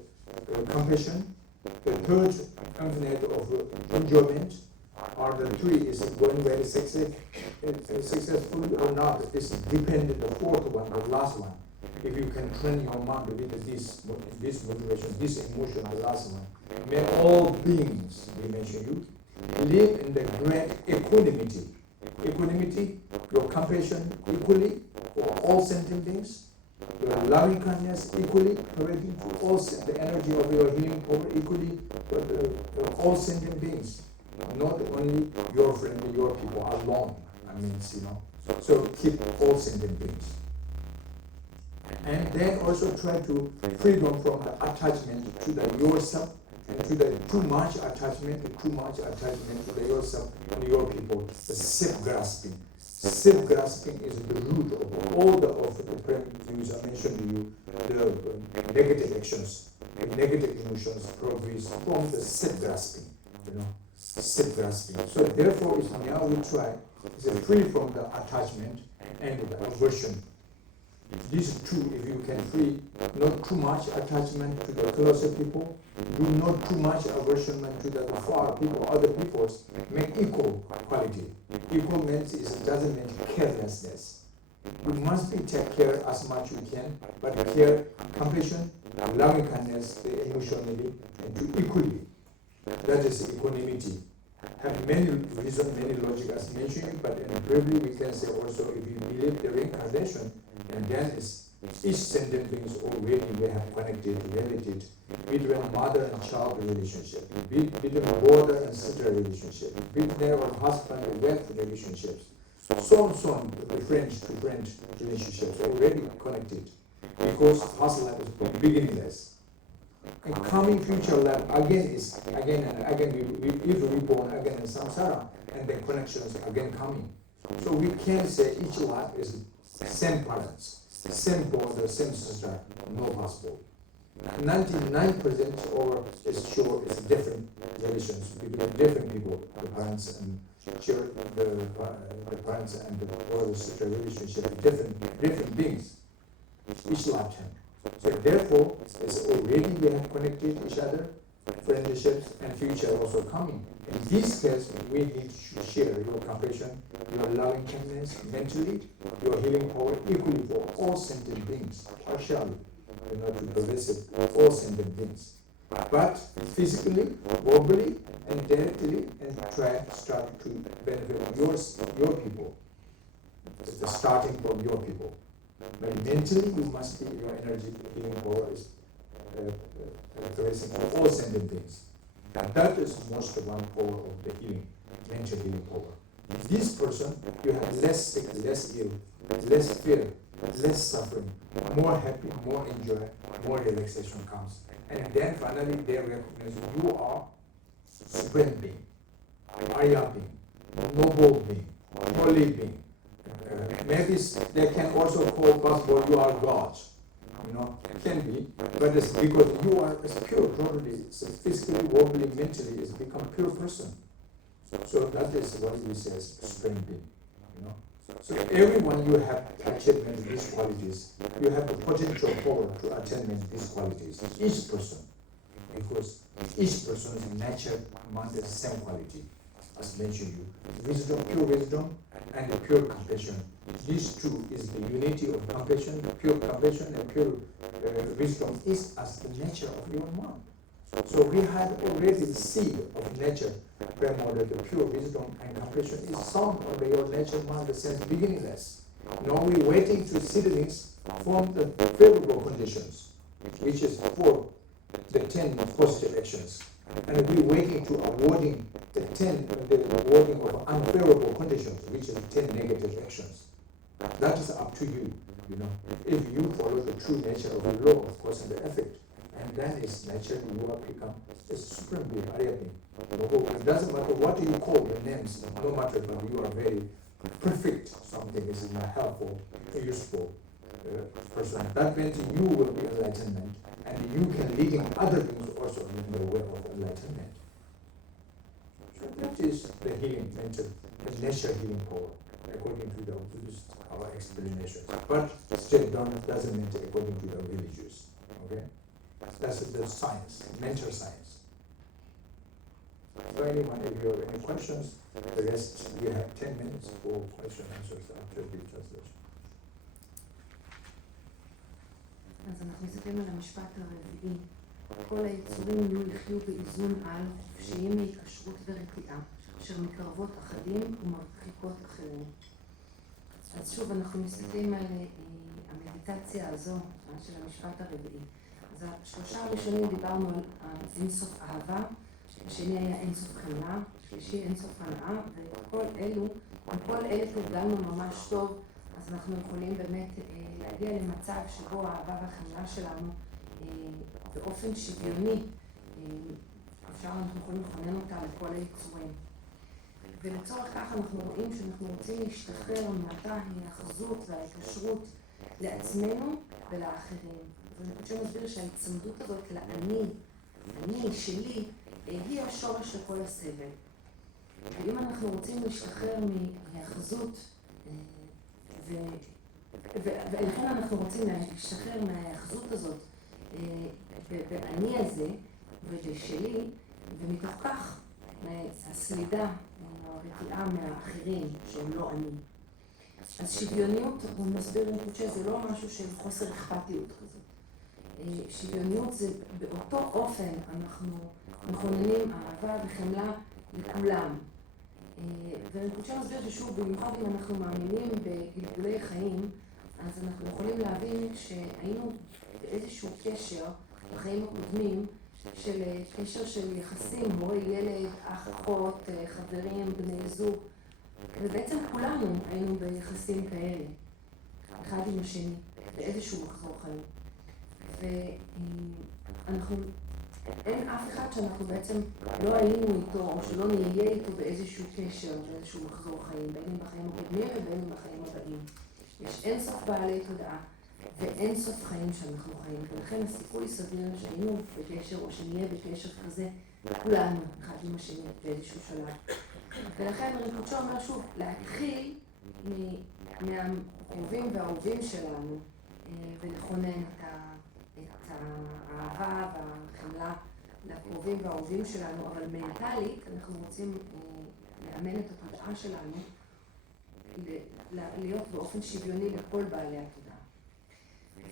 compassion, the third infinite of enjoyment, or the three is going very successful or not. This depends the fourth one, the last one. If you can train your mind with this motivation, this emotion, the last one. May all beings, we mention you, live in the great equanimity. Equanimity, your compassion equally for all sentient beings, your loving kindness equally providing for all the energy of your healing power equally for all sentient beings, not only your friend, your people alone. So keep all sentient beings. And then also try to freedom from the attachment to the yourself and to the too much attachment to the yourself and your people, the self-grasping. Self-grasping is the root of all the views I mentioned to you, the negative actions, the negative emotions progress from the self-grasping, self-grasping. So therefore, now we try to free from the attachment and the aversion. These two, if you can free, not too much attachment to the closer people, do not too much aversion to the far people, other people's, make equal quality. Equal means doesn't mean carelessness. You must be take care as much you can, but care, compassion, loving kindness, emotionally, and to equally. That is equanimity. Have many reasons, many logic as mentioned, but briefly we can say also if you believe the reincarnation, and then each sentient beings already we have connected, related between mother and child relationship, between brother and sister relationship, between husband and wife relationships, so on, friend to friend relationships already connected, because past life is beginningless. And coming future life again and again, if we born again in samsara, and then connections again coming. So we can say each life is same parents, same brother, same sister, no possible. 99% or is sure is different relations between different people, the parents and children, the parents and the brother sister relationship, different beings, each lifetime. So therefore, it's already we have connected each other, friendships, and future also coming. In this case, we need to share your compassion, your loving kindness, mentally, your healing power equally for all sentient beings, partially, not to pervasive, all sentient beings. But physically, verbally, and directly, and start to benefit your people. It's starting from your people. But mentally, you must be your energy healing power is addressing all sentient beings. And that is most one power of the healing, mental healing power. This person, you have less sick, less ill, less fear, less suffering, more happy, more enjoy, more relaxation comes. And then finally they recognize you are supreme being, Arya being, noble being, holy being. Maybe they can also call possible you are gods. Can be, but it's because you are pure, totally, physically, verbally, mentally, it's become pure person. So that is what we say as supreme being. So everyone you have achievement these qualities, you have the potential power to attainment these qualities. Each person, because each person's nature among the same quality, as mentioned you, wisdom, pure wisdom, and pure compassion. These two is the unity of compassion, pure compassion and pure wisdom is as the nature of your mind. So we had already the seed of nature, grandmother, the pure wisdom and compassion is sown on your nature mind, the sense beginningless. Now we're waiting to seedlings from the favorable conditions, which is for the 10 positive actions. And we're waiting to awarding the awarding of unfavorable conditions, which is 10 negative actions. That is up to you, If you follow the true nature of the law, of course, and the effect, and then it's naturally you will become a supreme being, Arya being. It doesn't matter what you call your names, no matter but you are very perfect. Something is helpful, useful person. That means you will be enlightenment, and you can lead other beings also in the way of enlightenment. So that is the healing, the nature healing power, according to our explanation. But still doesn't mean according to the religious. Okay? That's the science, mental science. So anyone, if you have any questions, the rest we have 10 minutes for question and answers after the translation. אז אנחנו מסתכלים על המשפט הרביעי. כל היצורים יהיו יחיו באיזון על, חופשיים מהיקשרות ורתיעה, אשר מקרבות אחדים ומרחיקות אחרים. אז שוב, אנחנו מסתכלים על המדיטציה הזו של המשפט הרביעי. אז השלושה הראשונים דיברנו על אינסוף אהבה, השני היה אינסוף חמלה, השלישי אינסוף הנאה, וכל אלה תרגלנו ממש טוב, אז אנחנו יכולים באמת להגיע למצב שבו האהבה והחמלה שלנו באופן שוויוני, אנחנו יכולים לכונן אותה לכל היצורים. ולצורך כך אנחנו רואים שאנחנו רוצים להשתחרר מאותה ההאחזות וההיקשרות לעצמנו ולאחרים. ואני רוצה להסביר שההצמדות הזאת לאני, אני שלי, היא השורש לכל הסבל. ואם אנחנו רוצים להשתחרר מהאחזות, ולכן אנחנו רוצים להשתחרר מהאחזות הזאת באני הזה ובשלי, ומתוך כך הסלידה או הרתיעה מהאחרים שהם לא אני. אז שוויוניות, הוא מסביר רינפוצ'ה, זה לא משהו של חוסר אכפתיות כזאת. שוויוניות זה באותו אופן אנחנו מכוננים אהבה וחמלה לכולם. ורינפוצ'ה מסביר ששוב, במיוחד אם אנחנו מאמינים בגלגולי חיים, אז אנחנו יכולים להבין שהיינו באיזשהו קשר בחיים הקודמים, של קשר של יחסים, מורה, ילד, אח, אחות, חברים, בני זוג, ובעצם כולנו היינו ביחסים כאלה, אחד עם השני, באיזשהו מחזור חיים. ואנחנו, אין אף אחד שאנחנו בעצם לא היינו איתו, או שלא נהיה איתו באיזשהו קשר, באיזשהו מחזור חיים, בין אם בחיים הקודמים ובין אם בחיים הבאים. יש אין סוף בעלי תודעה, ואין סוף חיים שאנחנו חיים, ולכן הסיכוי סביר שהיינו בקשר, או שנהיה בקשר כזה, כולנו, אחד עם השני, באיזשהו שלב. ולכן רינפוצ'ה אומר שוב, להתחיל מהקרובים והאהובים שלנו, ולכונן את האהבה והחמלה לקרובים והאהובים שלנו, אבל מנטלית אנחנו רוצים לאמן את התודעה שלנו, להיות באופן שוויוני לכל בעלי התודעה.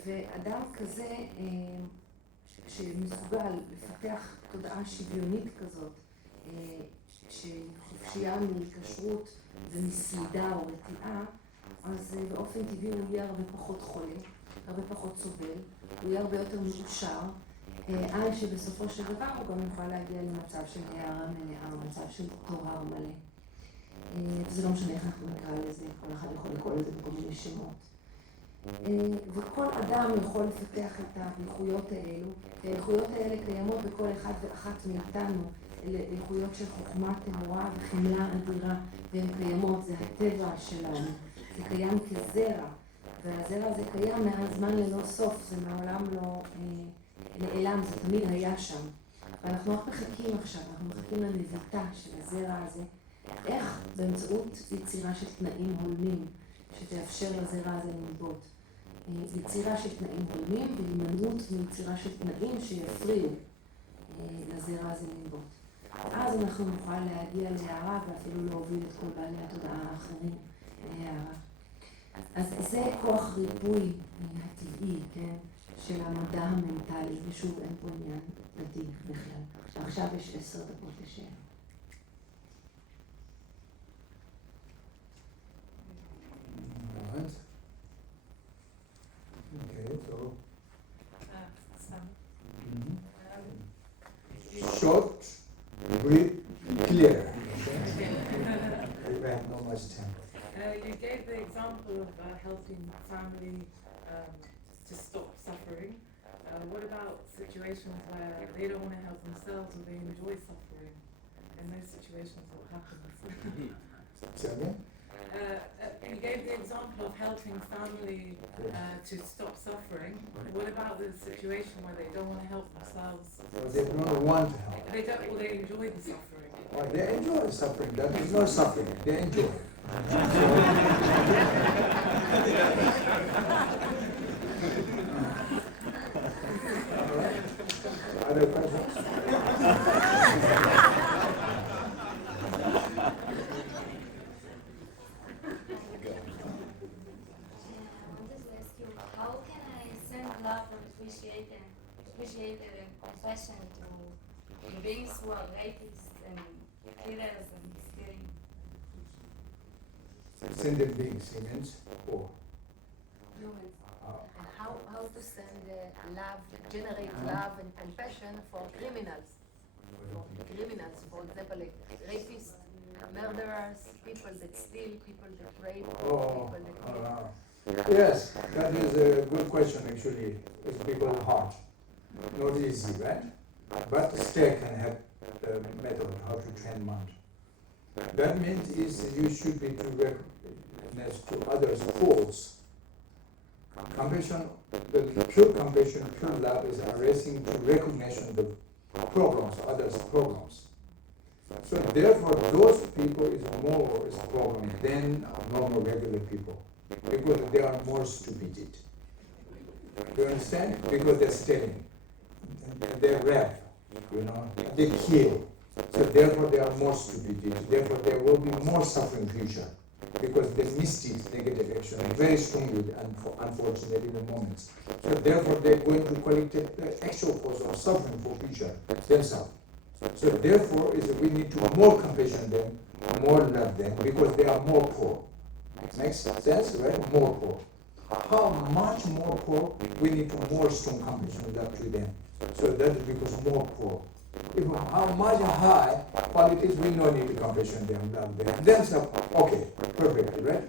ואדם כזה שמסוגל לפתח תודעה שוויונית כזאת, שחופשייה מהיקשרות ומסלידה או רתיעה, אז באופן טבעי הוא יהיה הרבה פחות חולה, הרבה פחות סובל, הוא יהיה הרבה יותר מאושר, עד שבסופו של דבר הוא גם יוכל להגיע למצב של הערה מלאה, מצב של תורה מלא. זה לא משנה איך אנחנו נקרא לזה, כל אחד יכול לקרוא לזה בכל מיני שמות. וכל אדם יכול לפתח את האיכויות האלו. האיכויות האלה קיימות בכל אחד ואחת מאיתנו. אלה איכויות של חוכמה תמורה וחמלה אדירה, והן קיימות, זה הטבע שלנו. זה קיים כזרע, והזרע הזה קיים מעל זמן ללא סוף, זה מעולם לא נעלם, זה תמיד היה שם. ואנחנו רק מחכים עכשיו, אנחנו מחכים לנביטה של הזרע הזה, איך באמצעות יצירה של תנאים הולמים, שתאפשר לזרע הזה לנבוט. יצירה של תנאים הולמים והימנעות מיצירה של תנאים שיפריעו לזרע הזה לנבוט. אז אנחנו נוכל להגיע להערה ואפילו להוביל את כל בעלי התודעה האחרים להערה. אז זה כוח ריפוי הטבעי, כן, של המדע המנטלי, ושוב אין פה עניין דתי בכלל. עכשיו יש 10 דקות לשאלה. Okay, so short, brief, clear. We have no much time. You gave the example of helping family to stop suffering. What about situations where they don't want to help themselves or they enjoy suffering? In those situations, what happens? Say again? You gave the example of helping family to stop suffering. What about the situation where they don't want to help themselves? Well, they don't want to help. They don't, or they enjoy the suffering. Well, they enjoy suffering. That is not suffering. They enjoy. Other questions? Appreciated and compassion to beings who are rapists and killers and stealing. Sentient beings, he means, or? Humans. And how to send love, generate love and compassion for criminals. For example, like rapists, murderers, people that steal, people that rape, people that kill. Yes, that is a good question actually. It's people's heart. Not easy, right? But still can have the method how to train mind. That means is you should be to recognize to others' faults. Compassion, the pure compassion, pure love is arising to recognition the problems, others' problems. So therefore, those people is more is problem than normal regular people, because they are more stupid. Do you understand? Because they're stealing, they rape, they kill. So therefore, they are more stupid. Therefore, there will be more suffering future, because they misdeeds, negative action, very strongly, unfortunately, in the moments. So therefore, they're going to collect the actual cause of suffering for future themselves. So therefore, we need to more compassion them, more love them, because they are more poor. Makes sense, right? More poor. How much more poor? We need to more strong compassion love to them. So that is because more poor. If how much high qualities, we no need compassion them, love them. Themselves, okay, perfect, right?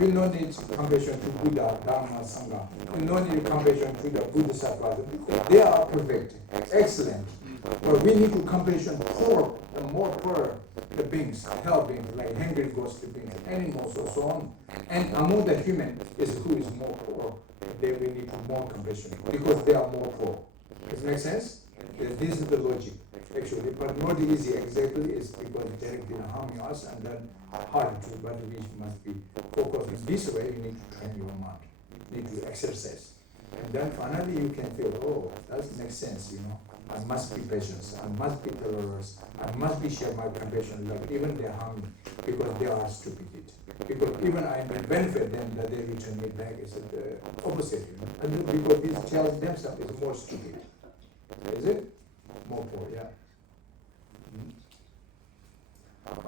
You no need compassion to Buddha, Dharma, Sangha. You no need compassion to the Bodhisattva. They are perfect, excellent. But we need to compassion poor, the more poor the beings, hell beings, like hungry ghost beings, animals, or so on. And among the human is who is more poor. They will need more compassion because they are more poor. Does it make sense? This is the logic, actually, but not easy exactly is because directly harming us and then hard to, but we must be focused in this way. You need to train your mind, you need to exercise. And then finally you can feel, oh, that makes sense, I must be patient, I must be tolerant, I must be share my compassion, love, even they harm me, because they are stupid. Because even I may benefit them, that they return me back is the opposite. And because these child themselves is more stupid. Is it? More poor, yeah.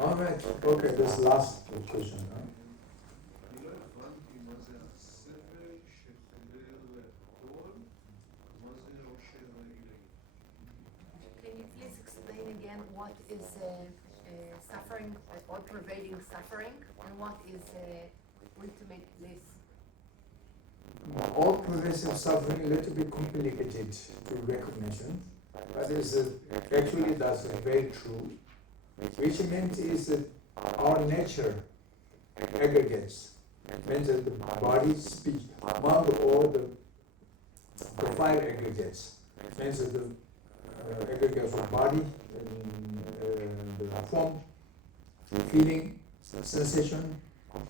All right, okay, this last question. Can you please explain again what is suffering, all-pervading suffering, and what is ultimate bliss? All pervasive suffering is a little bit complicated to recognition, but is actually that's very true, which means is that our nature aggregates, means that the body, speech, among all the five aggregates, means that the aggregates of body, the form, feeling, sensation,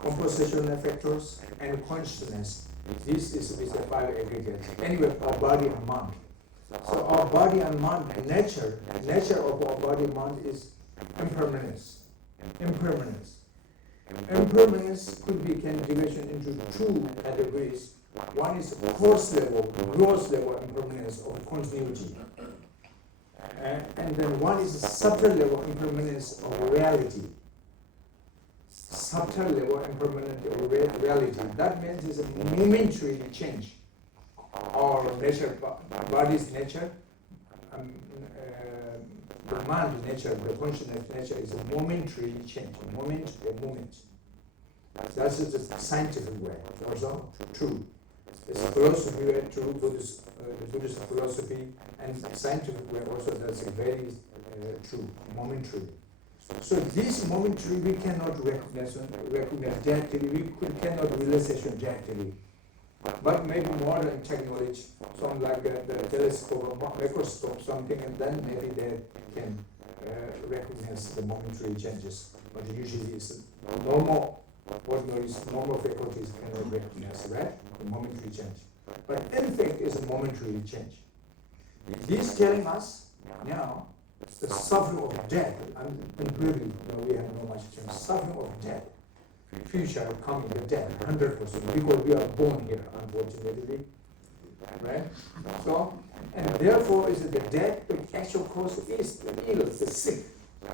compositional factors, and consciousness. This is with the five aggregates. Anyway, our body and mind. So our body and mind, nature of our body and mind is impermanence. Impermanence could be division into two categories. One is gross level impermanence of continuity. And then one is subtle level impermanence of reality. Subtle level impermanence of reality. That means it's a momentary change. Our nature, body's nature, the mind nature, the consciousness nature is a momentary change, a moment. That's the scientific way. Also true. It's philosophy way true, the Buddhist philosophy, and scientific way also that's very true, momentary. So this momentary we cannot recognize directly, we cannot realization directly. But maybe modern technology, something like the telescope or microscope, something, and then maybe they can recognize the momentary changes. But usually it's normal, ordinary, normal faculties cannot recognize, right? The momentary change. But in fact, it's a momentary change. This telling us now the suffering of death, and really, we have no much change. Suffering of death, future coming, the death, 100%, because we are born here, unfortunately, right? So, and therefore, is the death, the actual cause is the ill, the sick,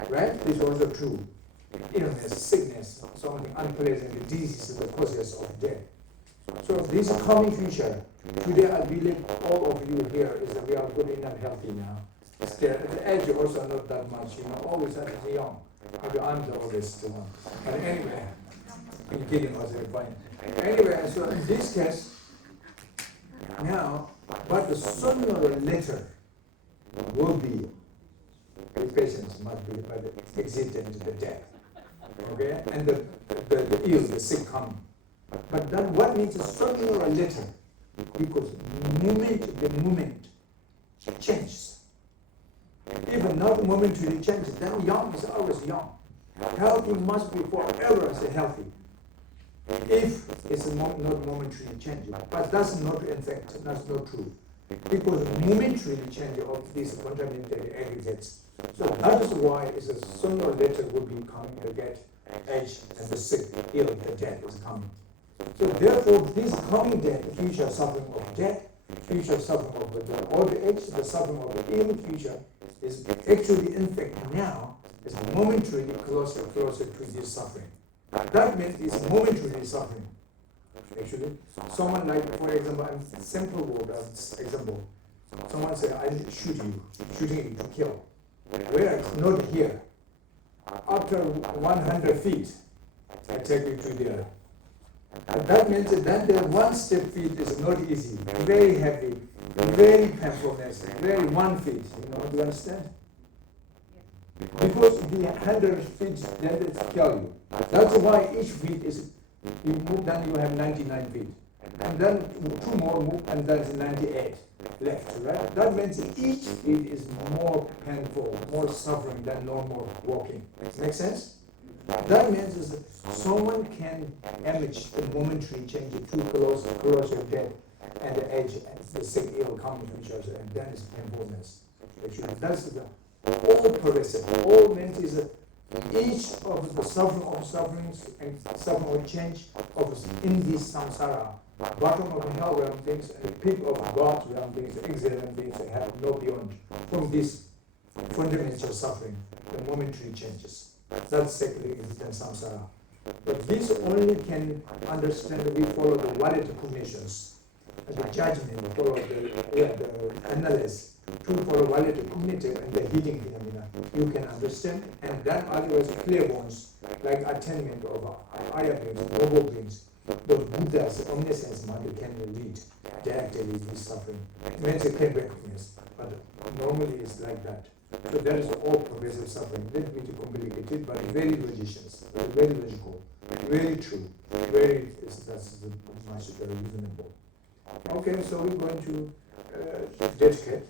right? This is also true. Illness, sickness, something unpleasant, the disease is the causes of death. So this coming future, today I believe all of you here is that we are good enough, healthy now. The age also not that much, always as young. Maybe I'm the oldest one. But anyway, I'm kidding, was it fine? Anyway, so in this case, now, but the sooner or later will be, the patients must be exit into the death. Okay, and the ill, the sick come. But then what means sooner or later, because the moment changes. If not momentary changes, then young is always young. Healthy must be forever healthy. If it's not momentarily changing, but that's not in fact, that's not true. Because momentarily change of these fundamental aggregates. So that is why it's a sooner or later will be coming to get age and the sick, ill, the death is coming. So therefore, this coming death, future suffering of death, future suffering of the old age, the suffering of the ill future, is actually in fact now is momentarily closer to this suffering. That means it's momentarily suffering. Actually, someone like, for example, I'm simple word example. Someone say, I shooting you to kill. Where it's not here. After 100 feet, I take you to there. And that means that the one step feet is not easy, very heavy, very painfulness, very 1 feet. Do you understand? Because the 100 feet, then it kill you. That's why each feet is, you move, then you have 99 feet. And then 2 more move, and then it's 98 left, right? That means each feet is more painful, more suffering than normal walking. Make sense? That means is that someone can image the momentary change too close to death and the age and the sick ill coming to each other, and then it's painfulness. Actually, that's the all pervasive. All means is that each of the sufferings and suffering or change of in this samsara, bottom of hell realm things and the peak of God realm things, excellent things that have no beyond from this fundamental suffering, the momentary changes. That's secular existence samsara. But this only can understand that we follow the valid cognitions, the judgment, follow the analysis, to follow valid cognitive and the heating phenomena. You can understand, and then otherwise clear ones, like attainment of higher beings, noble beings, the Buddha's omniscience mind can read directly this suffering. It means it can recognize, but normally it's like that. So there is all progressive suffering, a little bit complicated, but very logicians, very logical, very true, that's much very reasonable. Okay, so we're going to dedicate.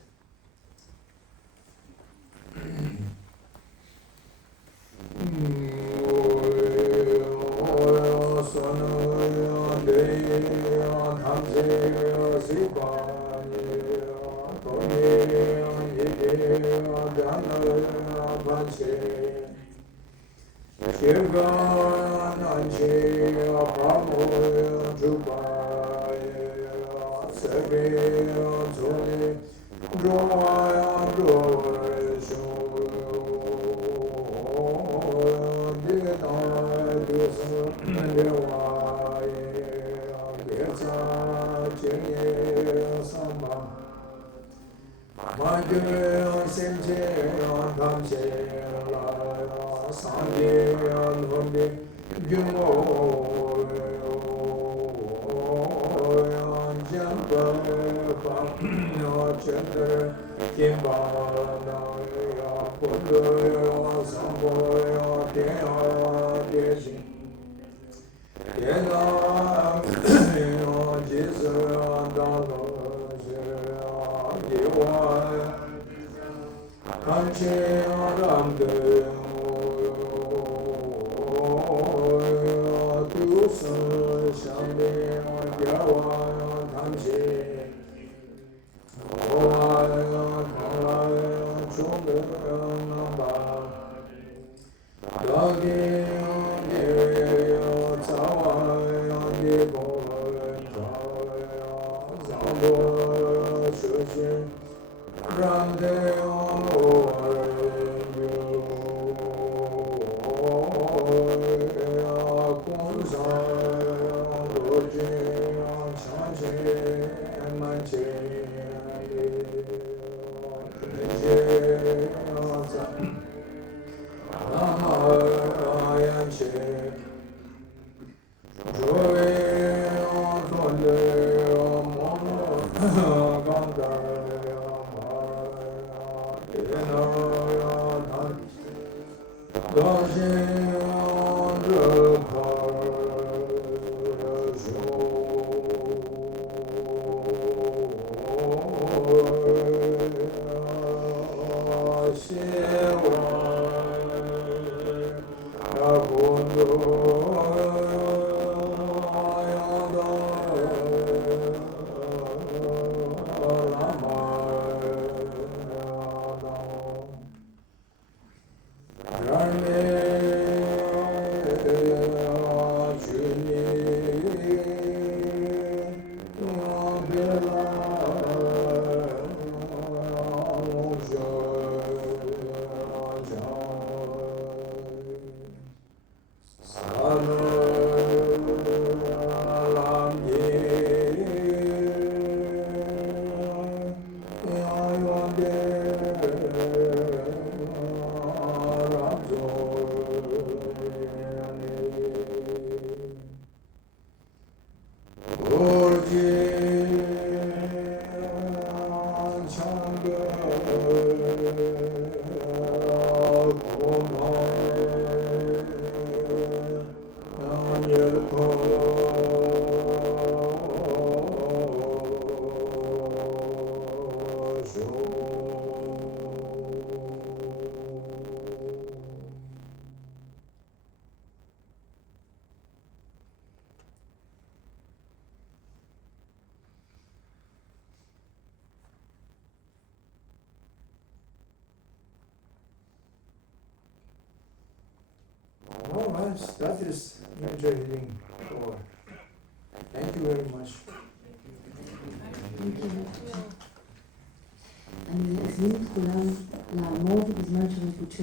That is interesting. Thank you very much. אני אזמין את כולם לעמוד בזמן שרינפוצ'ה